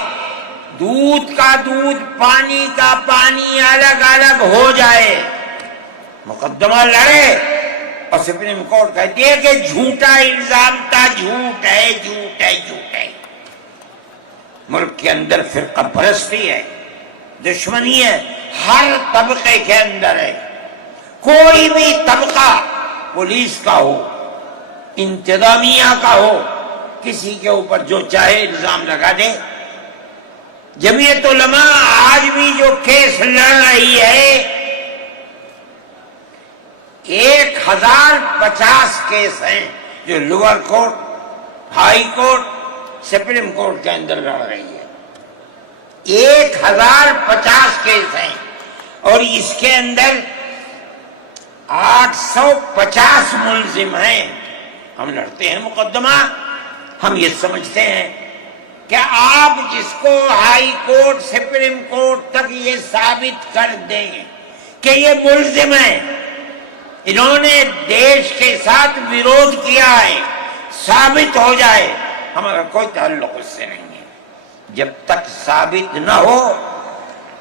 دودھ کا دودھ، پانی کا پانی الگ الگ ہو جائے۔ مقدمہ لڑے اور سپریم کورٹ کہتی ہے کہ جھوٹا الزام تھا، جھوٹ ہے، جھوٹ ہے، جھوٹ ہے۔ ملک کے اندر فرقہ پرستی ہے، دشمنی ہے، ہر طبقے کے اندر ہے۔ کوئی بھی طبقہ پولیس کا ہو، انتظامیہ کا ہو، کسی کے اوپر جو چاہے الزام لگا دے۔ جمعیت علماء آج بھی جو کیس لڑ رہی ہے، 1050 کیس ہیں جو lower court, high court, supreme court کے اندر لڑ رہی ہے۔ 1050 کیس ہیں اور اس کے اندر 850 ملزم ہیں۔ ہم لڑتے ہیں مقدمہ، ہم یہ سمجھتے ہیں کہ آپ جس کو ہائی کورٹ، سپریم کورٹ تک یہ ثابت کر دیں کہ یہ ملزم ہیں، انہوں نے دیش کے ساتھ ویرودھ کیا ہے، ثابت ہو جائے، ہمارا کوئی تعلق اس سے نہیں ہے۔ جب تک ثابت نہ ہو،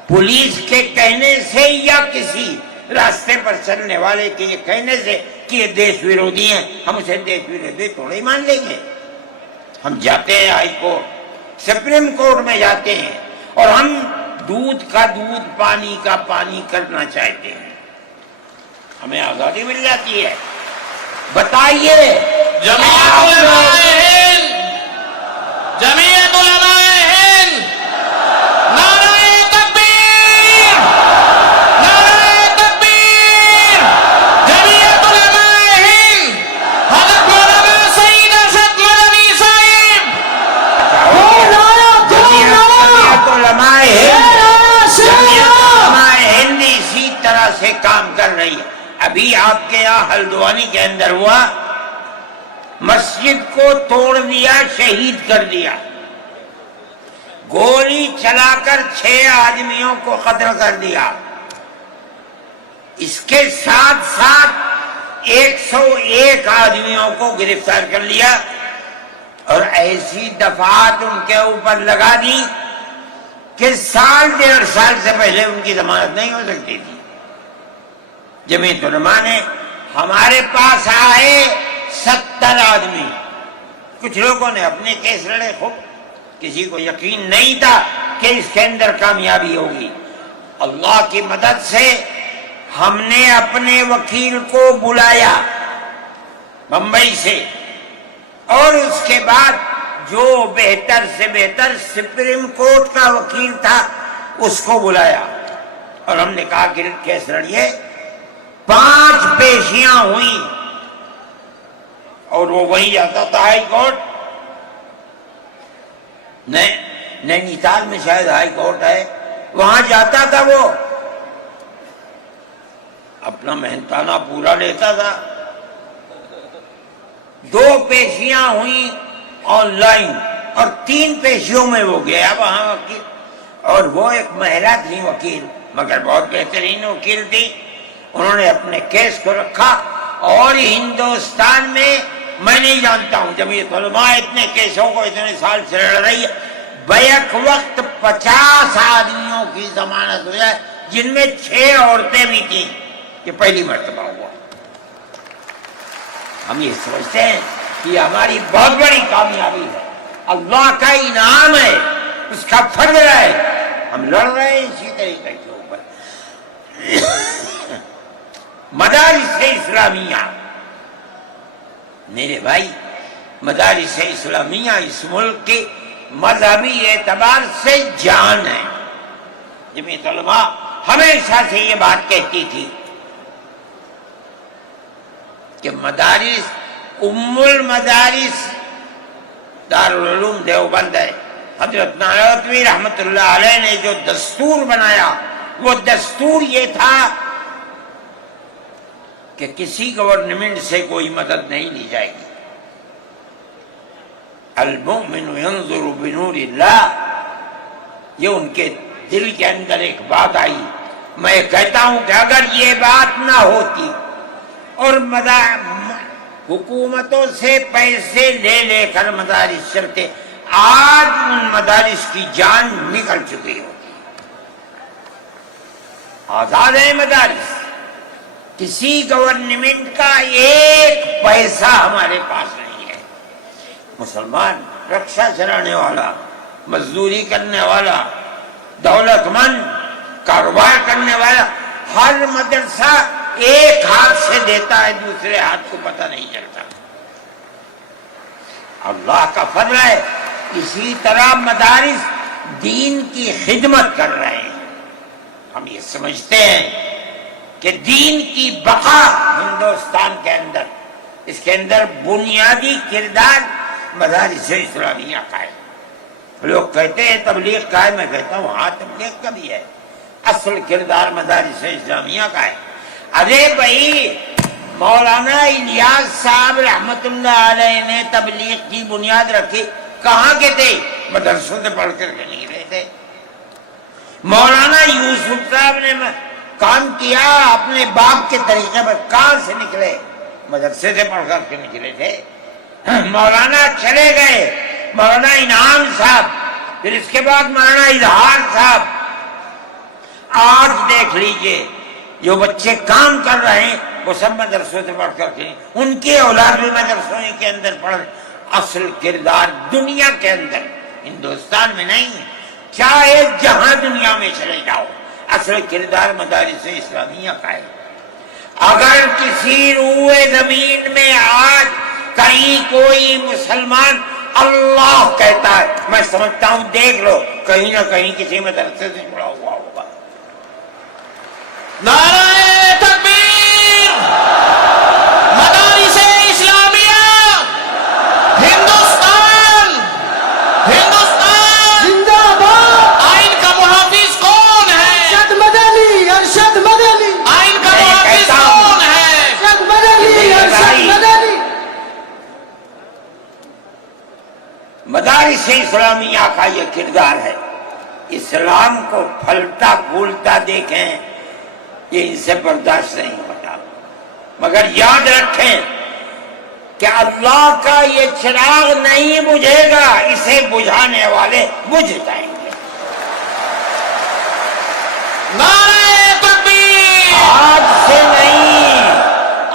پولیس کے کہنے سے یا کسی راستے پر چلنے والے کے یہ کہنے سے کہ یہ دیش ویرودھی ہیں، ہم اسے دیش ویرودھی تھوڑے ہی مان لیں گے۔ ہم جاتے ہیں ہائی کورٹ، سپریم کورٹ میں جاتے ہیں اور ہم دودھ کا دودھ، پانی کا پانی کرنا چاہتے ہیں، ہمیں آزادی مل جاتی ہے۔ بتائیے جمعیت علماء ہند، جمعیت علماء ہند، نعرہ تکبیر، نعرہ تکبیر، جمعیت علماء ہند، حضرت مولانا سعید ارشد مدنی صاحب، جمعیت علماء ہند اسی طرح سے کام کر رہی ہے۔ ابھی آپ کے یہاں ہلدوانی کے اندر ہوا، مسجد کو توڑ دیا، شہید کر دیا، گولی چلا کر 6 آدمیوں کو قتل کر دیا، اس کے ساتھ ساتھ 101 آدمیوں کو گرفتار کر لیا اور ایسی دفعات ان کے اوپر لگا دی کہ 1.5 سال سے پہلے ان کی ضمانت نہیں ہو سکتی تھی۔ جمعیت علماء نے ہمارے پاس آئے 70 آدمی، کچھ لوگوں نے اپنے کیس لڑے، خوب، کسی کو یقین نہیں تھا کہ اس کے اندر کامیابی ہوگی۔ اللہ کی مدد سے ہم نے اپنے وکیل کو بلایا بمبئی سے، اور اس کے بعد جو بہتر سے بہتر سپریم کورٹ کا وکیل تھا اس کو بلایا اور ہم نے کہا کہ کیس لڑیے۔ 5 پیشیاں ہوئیں اور وہ وہیں جاتا تھا ہائی کورٹ، نینی تال میں شاید ہائی کورٹ ہے، وہاں جاتا تھا، وہ اپنا محنتانہ پورا لیتا تھا۔ 2 پیشیاں ہوئیں آن لائن اور 3 پیشیوں میں وہ گیا وہاں وکیل، اور وہ ایک مہیلا تھی وکیل، مگر بہت بہترین وکیل تھی۔ انہوں نے اپنے کیس کو رکھا، اور ہندوستان میں میں نہیں جانتا ہوں، جمعیت علماء اتنے کیسوں کو اتنے سال سے لڑ رہی ہے، بیک وقت 50 آدمیوں کی ضمانت ہو جائے، جن میں 6 عورتیں بھی تھیں۔ یہ پہلی مرتبہ ہوا۔ ہم یہ سمجھتے ہیں کہ یہ ہماری بہت بڑی کامیابی ہے، اللہ کا انعام ہے، اس کا فضل ہے۔ ہم لڑ رہے ہیں اسی طریقے کے اوپر۔ مدارس اسلامیہ، میرے بھائی، مدارس اسلامیہ اس ملک کی مذہبی اعتبار سے جان ہے۔ جمعیت علماء ہمیشہ سے یہ بات کہتی تھی کہ مدارس، ام المدارس دارالعلوم دیوبند ہے۔ حضرت نانوتوی رحمت اللہ علیہ نے جو دستور بنایا، وہ دستور یہ تھا کہ کسی گورنمنٹ سے کوئی مدد نہیں لی جائے گی۔ المؤمن ينظر بنور اللہ، یہ ان کے دل کے اندر ایک بات آئی۔ میں کہتا ہوں کہ اگر یہ بات نہ ہوتی اور حکومتوں سے پیسے لے لے کر مدارس چلتے، آج ان مدارس کی جان نکل چکی ہوتی۔ آزاد ہے مدارس، کسی گورنمنٹ کا ایک پیسہ ہمارے پاس نہیں ہے۔ مسلمان رکشہ چلانے والا مزدوری کرنے والا، دولت مند، کاروبار کرنے والا، ہر مدرسہ ایک ہاتھ سے دیتا ہے، دوسرے ہاتھ کو پتہ نہیں چلتا۔ اللہ کا فضل ہے۔ اسی طرح مدارس دین کی خدمت کر رہے ہیں۔ ہم یہ سمجھتے ہیں کہ دین کی بقا ہندوستان کے اندر، اس کے اندر بنیادی کردار مدارس اسلامیہ کا ہے۔ لوگ کہتے ہیں تبلیغ کا ہے، میں کہتا ہوں ہاں تبلیغ کا بھی ہے، اصل کردار مدارس اسلامیہ کا ہے۔ ارے بھائی مولانا الیاس صاحب رحمت اللہ علیہ نے تبلیغ کی بنیاد رکھی، کہاں کے تھے؟ مدرسوں سے پڑھ کر کے نہیں رہے تھے۔ مولانا یوسف صاحب نے کام کیا اپنے باپ کے طریقے پر، کہاں سے نکلے؟ مدرسے سے پڑھ کر کے نکلے تھے۔ مولانا چلے گئے، مولانا انعام صاحب، پھر اس کے بعد مولانا اظہار صاحب۔ آج دیکھ لیجئے جو بچے کام کر رہے ہیں وہ سب مدرسوں سے پڑھ کر کے، ان کی اولاد بھی مدرسوں کے اندر پڑھ رہے۔ اصل کردار دنیا کے اندر، ہندوستان میں نہیں، چاہے جہاں دنیا میں چلے جاؤ، اصل کردار مدارس اسلامیہ کا ہے۔ اگر کسی روئے زمین میں آج کہیں کوئی مسلمان اللہ کہتا ہے، میں سمجھتا ہوں دیکھ لو کہیں نہ کہیں کسی مدرسے سے جڑا ہوا ہوگا۔ نعرہ تکبیر! مدارس اسلامیہ! ہندوستان! ہندوستان! زندہ باد! آئین کا محافظ کون ہے؟ ارشد مدنی! ارشد مدنی! آئین کا محافظ کون ہے؟ ارشد مدنی! ارشد مدنی! مدارس اسلامیہ کا یہ کردار ہے۔ اسلام کو پھلتا پھولتا دیکھیں، یہ ان سے برداشت نہیں ہوتا، مگر یاد رکھیں کہ اللہ کا یہ چراغ نہیں بجھے گا، اسے بجھانے والے بجھ جائیں گے۔ نعرہ تکبیر!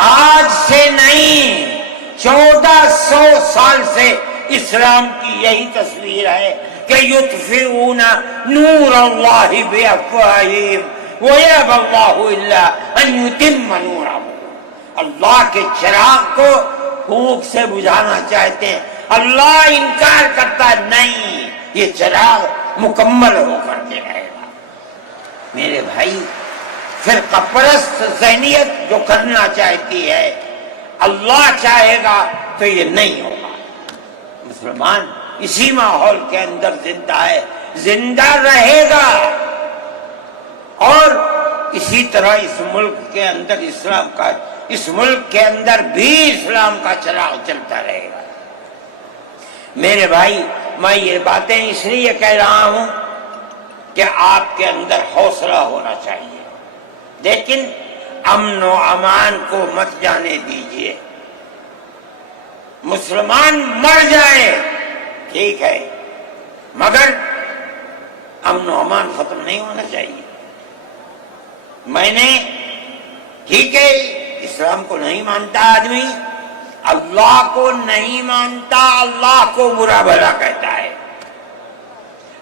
آج سے نہیں 1400 سال سے اسلام کی یہی تصویر ہے کہ یطفئون نور اللہ بافواہہم ویأبی اللہ الا ان یتم نورہ۔ اللہ کے چراغ کو پھونک سے بجھانا چاہتے ہیں، اللہ انکار کرتا ہے نہیں، یہ چراغ مکمل ہو کر کے رہے گا۔ میرے بھائی، فرقہ پرست ذہنیت جو کرنا چاہتی ہے، اللہ چاہے گا تو یہ نہیں ہوگا۔ مسلمان اسی ماحول کے اندر زندہ ہے، زندہ رہے گا، اور اسی طرح اس ملک کے اندر اسلام کا، اس ملک کے اندر بھی اسلام کا چراغ چلتا رہے گا۔ میرے بھائی، میں یہ باتیں اس لیے کہہ رہا ہوں کہ آپ کے اندر حوصلہ ہونا چاہیے، لیکن امن و امان کو مت جانے دیجیے۔ مسلمان مر جائے ٹھیک ہے، مگر امن و امان ختم نہیں ہونا چاہیے۔ میں نے، ٹھیک ہے اسلام کو نہیں مانتا آدمی، اللہ کو نہیں مانتا، اللہ کو برا بھلا کہتا ہے۔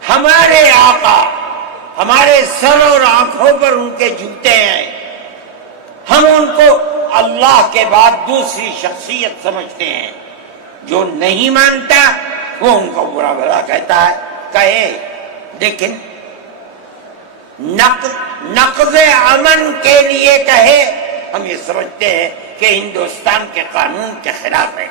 ہمارے آقا ہمارے سر اور آنکھوں پر ان کے جوتے ہیں، ہم ان کو اللہ کے بعد دوسری شخصیت سمجھتے ہیں۔ جو نہیں مانتا وہ ان کو برا بھلا کہتا ہے، کہے، لیکن نقض امن کے لیے کہے، ہم یہ سمجھتے ہیں کہ ہندوستان کے قانون کے خلاف ہے۔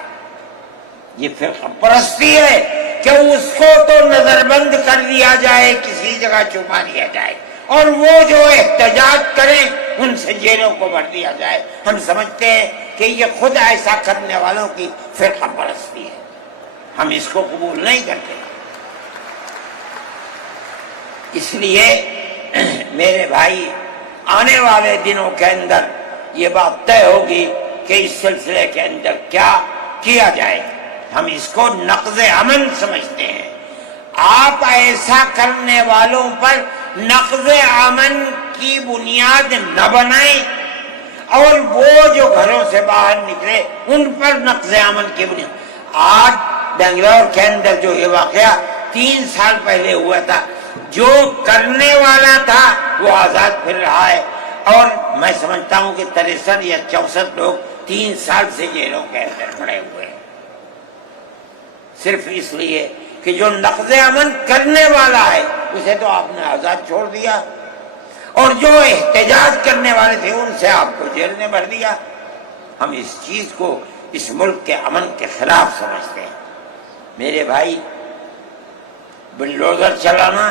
یہ فرقہ پرستی ہے کہ اس کو تو نظر بند کر دیا جائے، کسی جگہ چھپا دیا جائے، اور وہ جو احتجاج کریں ان سے جیلوں کو بھر دیا جائے۔ ہم سمجھتے ہیں کہ یہ خود ایسا کرنے والوں کی فرقہ پرستی ہے، ہم اس کو قبول نہیں کرتے۔ اس لیے میرے بھائی، آنے والے دنوں کے اندر یہ بات طے ہوگی کہ اس سلسلے کے اندر کیا کیا جائے۔ ہم اس کو نقض امن سمجھتے ہیں۔ آپ ایسا کرنے والوں پر نقض امن کی بنیاد نہ بنائیں، اور وہ جو گھروں سے باہر نکلے ان پر نقض امن کی بنیاد۔ آج بنگلور کے اندر جو یہ واقعہ 3 سال پہلے ہوا تھا. جو کرنے والا تھا وہ آزاد پھر رہا ہے. اور میں سمجھتا ہوں کہ 63 یا 64 لوگ 3 سال سے جیلوں کے اندر پڑے ہوئے ہیں، صرف اس لیے کہ جو نقض امن کرنے والا ہے اسے تو آپ نے آزاد چھوڑ دیا، اور جو احتجاج کرنے والے تھے ان سے آپ کو جیل میں بھر دیا. ہم اس چیز کو اس ملک کے امن کے خلاف سمجھتے ہیں. میرے بھائی، بلڈوزر چلانا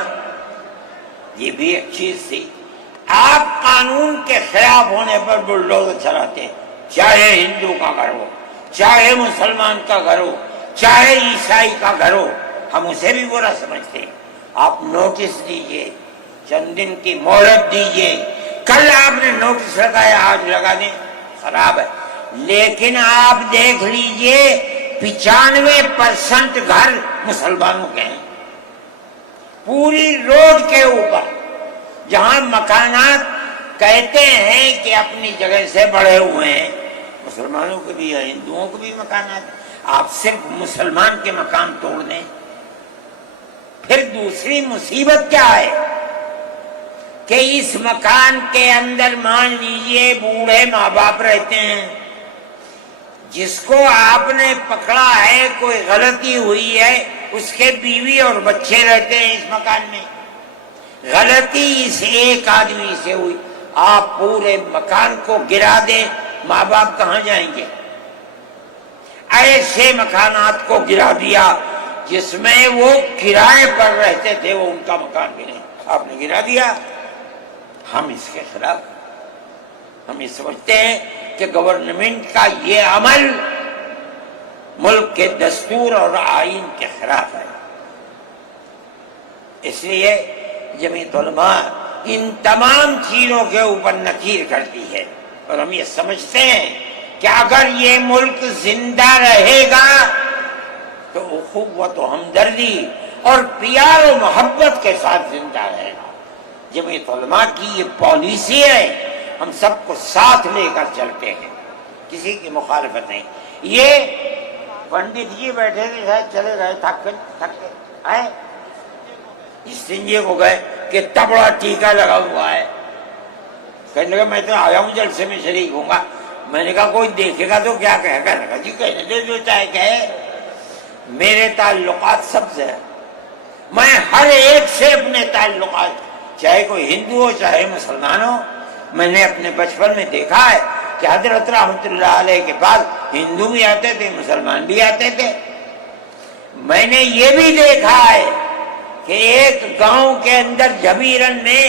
یہ بھی ایک چیز تھی. آپ قانون کے خلاف ہونے پر بلڈوزر چلاتے ہیں، چاہے ہندو کا گھر ہو، چاہے مسلمان کا گھر ہو، چاہے عیسائی کا گھر ہو، ہم اسے بھی برا سمجھتے ہیں. آپ نوٹس دیجئے، چند دن کی مہلت دیجئے. کل آپ نے نوٹس لگایا، آج لگا دیں، خراب ہے. لیکن آپ دیکھ لیجئے 95% گھر مسلمانوں کے ہیں. پوری روڈ کے اوپر جہاں مکانات کہتے ہیں کہ اپنی جگہ سے بڑھے ہوئے ہیں، مسلمانوں کے بھی ہیں، ہندوؤں کے بھی مکانات ہیں. آپ صرف مسلمان کے مکان توڑ دیں. پھر دوسری مصیبت کیا ہے کہ اس مکان کے اندر مان لیجئے بوڑھے ماں باپ رہتے ہیں، جس کو آپ نے پکڑا ہے، کوئی غلطی ہوئی ہے، اس کے بیوی اور بچے رہتے ہیں اس مکان میں. غلطی اس ایک آدمی سے ہوئی، آپ پورے مکان کو گرا دیں، ماں باپ کہاں جائیں گے؟ ایسے مکانات کو گرا دیا جس میں وہ کرائے پر رہتے تھے، وہ ان کا مکان بھی نہیں، آپ نے گرا دیا. ہم اس کے خلاف، ہم یہ سمجھتے ہیں کہ گورنمنٹ کا یہ عمل ملک کے دستور اور آئین کے خلاف ہے. اس لیے جمعیت علماء ان تمام چیزوں کے اوپر نکیر کرتی ہے، اور ہم یہ سمجھتے ہیں کہ اگر یہ ملک زندہ رہے گا تو اخوت و ہمدردی اور پیار و محبت کے ساتھ زندہ رہے گا. جمعیت علماء کی یہ پالیسی ہے، ہم سب کو ساتھ لے کر چلتے ہیں، کسی کی مخالفت نہیں. یہ پنڈت جی بیٹھے تھے، شاید چلے گئے، تھک کے آئے، استنجے کو گئے کہ اتنا بڑا ٹیکا لگا ہوا ہے. کہنے لگا میں تو آیا ہوں جلسے میں شریک ہوں گا. میں نے کہا کوئی دیکھے گا تو کیا کہے گا؟ لگا جی کہنے دے جو چاہے کہے، میرے تعلقات سب سے ہیں. میں ہر ایک سے اپنے تعلقات، چاہے کوئی ہندو ہو چاہے مسلمان ہو. میں نے اپنے بچپن میں دیکھا ہے کہ حضرت رحمت اللہ علیہ کے پاس ہندو بھی آتے تھے، مسلمان بھی آتے تھے. میں نے یہ بھی دیکھا ہے کہ ایک گاؤں کے اندر جبیرن میں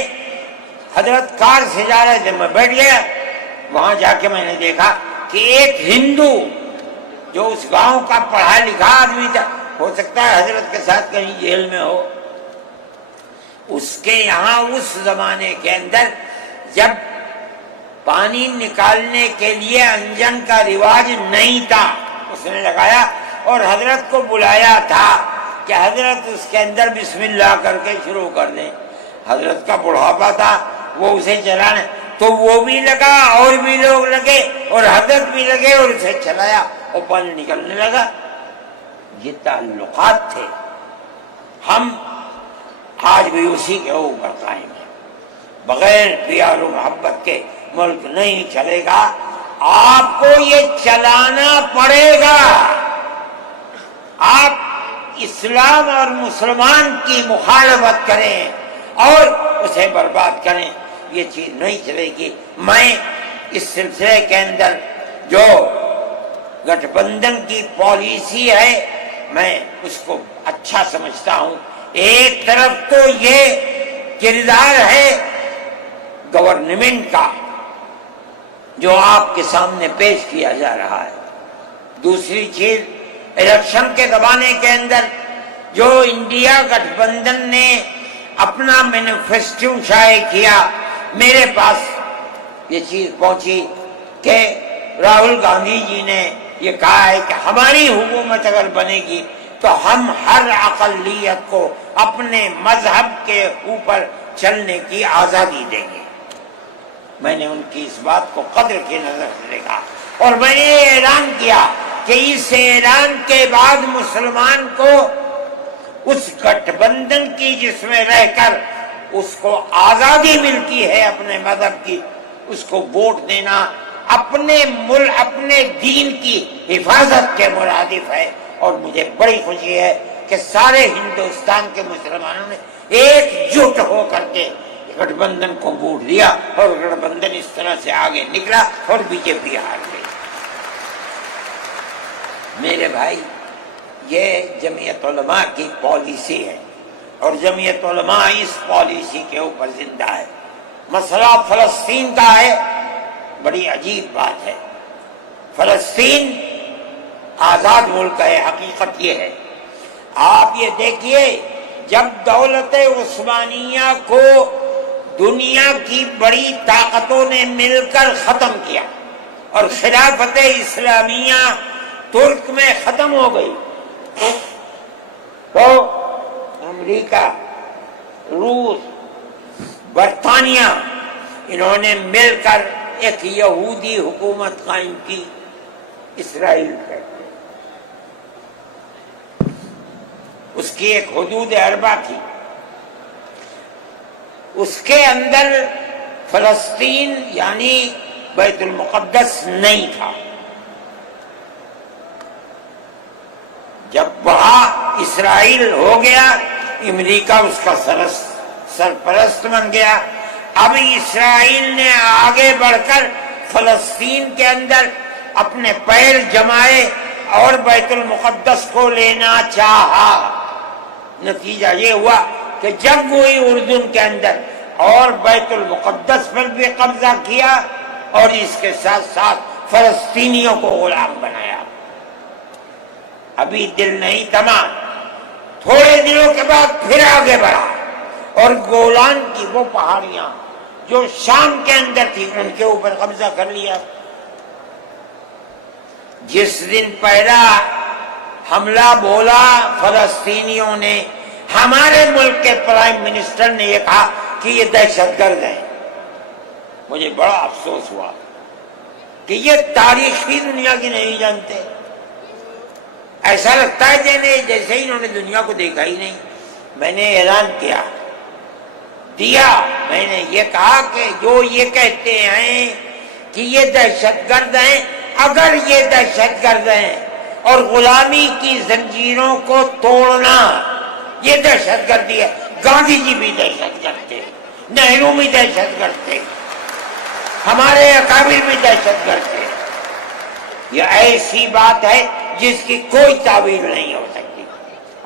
حضرت کار سے جا رہے تھے، میں بیٹھ گیا. وہاں جا کے میں نے دیکھا کہ ایک ہندو جو اس گاؤں کا پڑھا لکھا آدمی تھا، ہو سکتا ہے حضرت کے ساتھ کہیں جیل میں ہو، اس کے یہاں اس زمانے کے اندر جب پانی نکالنے کے لیے انجن کا رواج نہیں تھا، اس نے لگایا اور حضرت کو بلایا تھا کہ حضرت اس کے اندر بسم اللہ کر کے شروع کر دیں. حضرت کا بڑھاپا تھا، وہ اسے چلانے، تو وہ بھی لگا اور بھی لوگ لگے اور حضرت بھی لگے اور اسے چلایا اور پانی نکلنے لگا. یہ تعلقات تھے. ہم آج بھی اسی کے اوپر قائم ہیں. بغیر پیار و محبت کے ملک نہیں چلے گا. آپ کو یہ چلانا پڑے گا. آپ اسلام اور مسلمان کی مخالفت کریں اور اسے برباد کریں، یہ چیز نہیں چلے گی. میں اس سلسلے کے اندر جو گٹھ بندھن کی پالیسی ہے میں اس کو اچھا سمجھتا ہوں. ایک طرف تو یہ کردار ہے گورنمنٹ کا جو آپ کے سامنے پیش کیا جا رہا ہے. دوسری چیز الیکشن کے زمانے کے اندر جو انڈیا گٹھ بندھن نے اپنا مینیفیسٹو شائع کیا، میرے پاس یہ چیز پہنچی کہ راہل گاندھی جی نے یہ کہا ہے کہ ہماری حکومت اگر بنے گی تو ہم ہر اقلیت کو اپنے مذہب کے اوپر چلنے کی آزادی دیں گے. میں نے ان کی اس بات کو قدر کی نظر سے دیکھا اور میں نے یہ اعلان کیا کہ اس اعلان کے بعد مسلمان کو اس گٹھ بندھن کی جس میں رہ کر اس کو آزادی ملتی ہے اپنے مذہب کی، اس کو ووٹ دینا اپنے ملک اپنے دین کی حفاظت کے مرادف ہے۔ اور مجھے بڑی خوشی ہے کہ سارے ہندوستان کے مسلمانوں نے ایک جٹ ہو کر کے گٹھ بندھن کو ووٹ دیا، اور گٹھ بندھن اس طرح سے آگے نکلا اور بی جے پی ہار گئی۔ میرے بھائی، یہ جمعیت علماء کی پالیسی ہے، اور جمعیت علماء اس پالیسی کے اوپر زندہ ہے۔ مسئلہ فلسطین کا ہے، بڑی عجیب بات ہے۔ فلسطین آزاد ملک ہے، حقیقت یہ ہے۔ آپ یہ دیکھیے، جب دولت عثمانیہ کو دنیا کی بڑی طاقتوں نے مل کر ختم کیا اور خلافت اسلامیہ ترک میں ختم ہو گئی، تو امریکہ، روس، برطانیہ، انہوں نے مل کر ایک یہودی حکومت قائم کی، اسرائیل کہتے ہیں۔ اس کی ایک حدود اربع تھی، اس کے اندر فلسطین یعنی بیت المقدس نہیں تھا۔ جب وہاں اسرائیل ہو گیا، امریکہ اس کا سرپرست بن گیا۔ اب اسرائیل نے آگے بڑھ کر فلسطین کے اندر اپنے پیر جمائے اور بیت المقدس کو لینا چاہا۔ نتیجہ یہ ہوا کہ جب وہی اردن کے اندر اور بیت المقدس پر بھی قبضہ کیا اور اس کے ساتھ ساتھ فلسطینیوں کو غلام بنایا۔ ابھی دل نہیں تھما، تھوڑے دنوں کے بعد پھر آگے بڑھا اور گولان کی وہ پہاڑیاں جو شام کے اندر تھی ان کے اوپر قبضہ کر لیا۔ جس دن پہلا حملہ بولا فلسطینیوں نے، ہمارے ملک کے پرائم منسٹر نے یہ کہا کہ یہ دہشت گرد ہیں۔ مجھے بڑا افسوس ہوا کہ یہ تاریخ ہی دنیا کی نہیں جانتے۔ ایسا لگتا ہے جیسے ہی انہوں نے دنیا کو دیکھا ہی نہیں۔ میں نے اعلان دیا، میں نے یہ کہا کہ جو یہ کہتے ہیں کہ یہ دہشت گرد ہیں، اگر یہ دہشت گرد ہیں اور غلامی کی زنجیروں کو توڑنا یہ دہشت گردی ہے، گاندھی جی بھی دہشت گرد تھے، نہرو بھی دہشت گرد تھے، ہمارے اکابر بھی دہشت گرد تھے۔ یہ ایسی بات ہے جس کی کوئی تعبیر نہیں ہو سکتی۔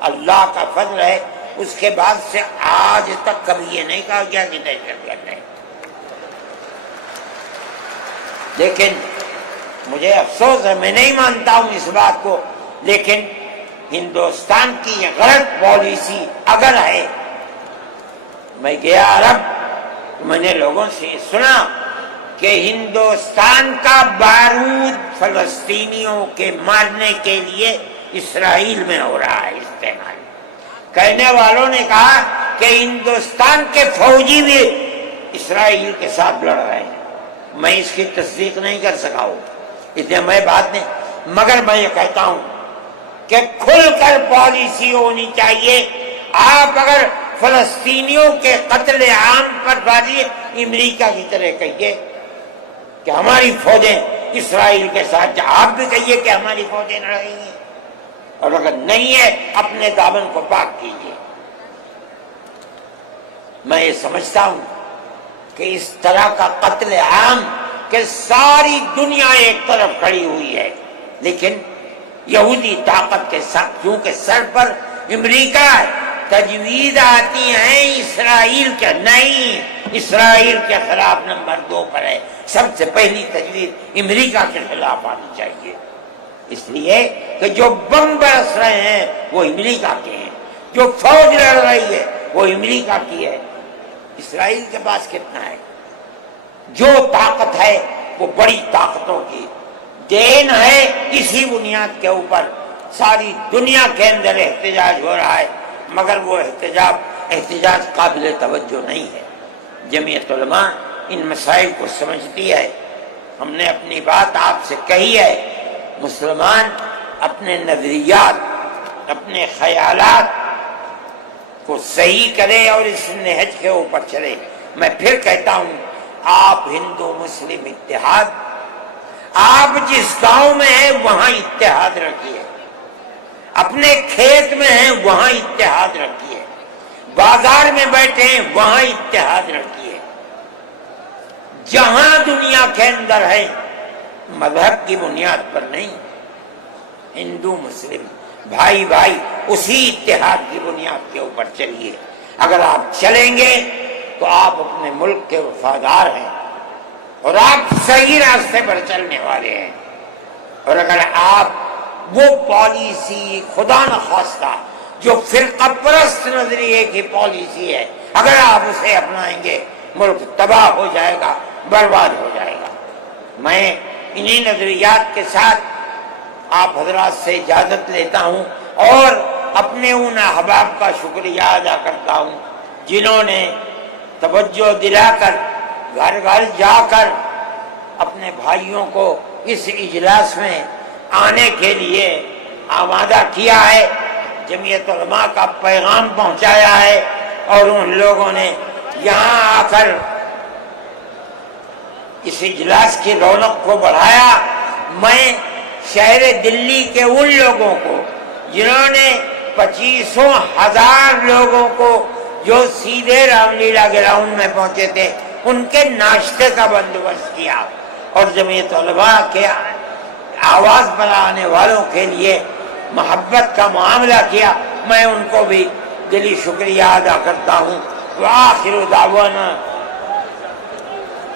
اللہ کا فضل ہے، اس کے بعد سے آج تک کبھی یہ نہیں کہا گیا کہ دہشت گرد ہے۔ لیکن مجھے افسوس ہے، میں نہیں مانتا ہوں اس بات کو، لیکن ہندوستان کی یہ غلط پالیسی اگر ہے۔ میں گیا عرب تو میں نے لوگوں سے سنا کہ ہندوستان کا بارود فلسطینیوں کے مارنے کے لیے اسرائیل میں ہو رہا ہے استعمال۔ کہنے والوں نے کہا کہ ہندوستان کے فوجی بھی اسرائیل کے ساتھ لڑ رہے ہیں۔ میں اس کی تصدیق نہیں کر سکا ہوں، اتنے میں بات نہیں، مگر میں یہ کہتا ہوں کہ کھل کر پالیسی ہونی چاہیے۔ آپ اگر فلسطینیوں کے قتل عام پر بازی امریکہ کی طرح کہیے کہ ہماری فوجیں اسرائیل کے ساتھ، آپ بھی کہیے کہ ہماری فوجیں لڑ رہی ہیں، اور اگر نہیں ہے اپنے دامن کو پاک کیجیے۔ میں یہ سمجھتا ہوں کہ اس طرح کا قتل عام کہ ساری دنیا ایک طرف کھڑی ہوئی ہے، لیکن یہودی طاقت کے ساتھ کیونکہ سر پر امریکہ ہے، تجویز آتی ہیں اسرائیل کے، نہیں، اسرائیل کے خلاف نمبر 2 پر ہے۔ سب سے پہلی تجویز امریکہ کے خلاف آنی چاہیے، اس لیے کہ جو بم برس رہے ہیں وہ امریکہ کے ہیں، جو فوج لڑ رہی ہے وہ امریکہ کی ہے۔ اسرائیل کے پاس کتنا ہے؟ جو طاقت ہے وہ بڑی طاقتوں کی دین ہے۔ اسی بنیاد کے اوپر ساری دنیا کے اندر احتجاج ہو رہا ہے، مگر وہ احتجاج قابل توجہ نہیں ہے۔ جمعیت علماء ان مسائل کو سمجھتی ہے۔ ہم نے اپنی بات آپ سے کہی ہے، مسلمان اپنے نظریات، اپنے خیالات کو صحیح کرے اور اس نہج کے اوپر چلے۔ میں پھر کہتا ہوں، آپ ہندو مسلم اتحاد، آپ جس گاؤں میں ہیں وہاں اتحاد رکھیے، اپنے کھیت میں ہیں وہاں اتحاد رکھیے، بازار میں بیٹھے ہیں وہاں اتحاد رکھیے، جہاں دنیا کے اندر ہے مذہب کی بنیاد پر نہیں، ہندو مسلم بھائی بھائی اسی اتحاد کی بنیاد کے اوپر چلیے۔ اگر آپ چلیں گے تو آپ اپنے ملک کے وفادار ہیں اور آپ صحیح راستے پر چلنے والے ہیں، اور اگر آپ وہ پالیسی خدا نخواستہ جو فرقہ پرست نظریے کی پالیسی ہے اگر آپ اسے اپنائیں گے، ملک تباہ ہو جائے گا، برباد ہو جائے گا۔ میں انہی نظریات کے ساتھ آپ حضرات سے اجازت لیتا ہوں اور اپنے ان احباب کا شکریہ ادا کرتا ہوں جنہوں نے توجہ دلا کر گھر گھر جا کر اپنے بھائیوں کو اس اجلاس میں آنے کے لیے آمادہ کیا ہے، جمعیت علماء کا پیغام پہنچایا ہے، اور ان لوگوں نے یہاں آ کر اس اجلاس کی رونق کو بڑھایا۔ میں شہر دلی کے ان لوگوں کو جنہوں نے 25,000 لوگوں کو جو سیدھے رام لیلا گراؤنڈ میں پہنچے تھے ان کے ناشتے کا بندوبست کیا، اور جمعیت علماء کے آواز پر آنے والوں کے لیے محبت کا معاملہ کیا، میں ان کو بھی دلی شکریہ ادا کرتا ہوں۔ وآخر دعوانا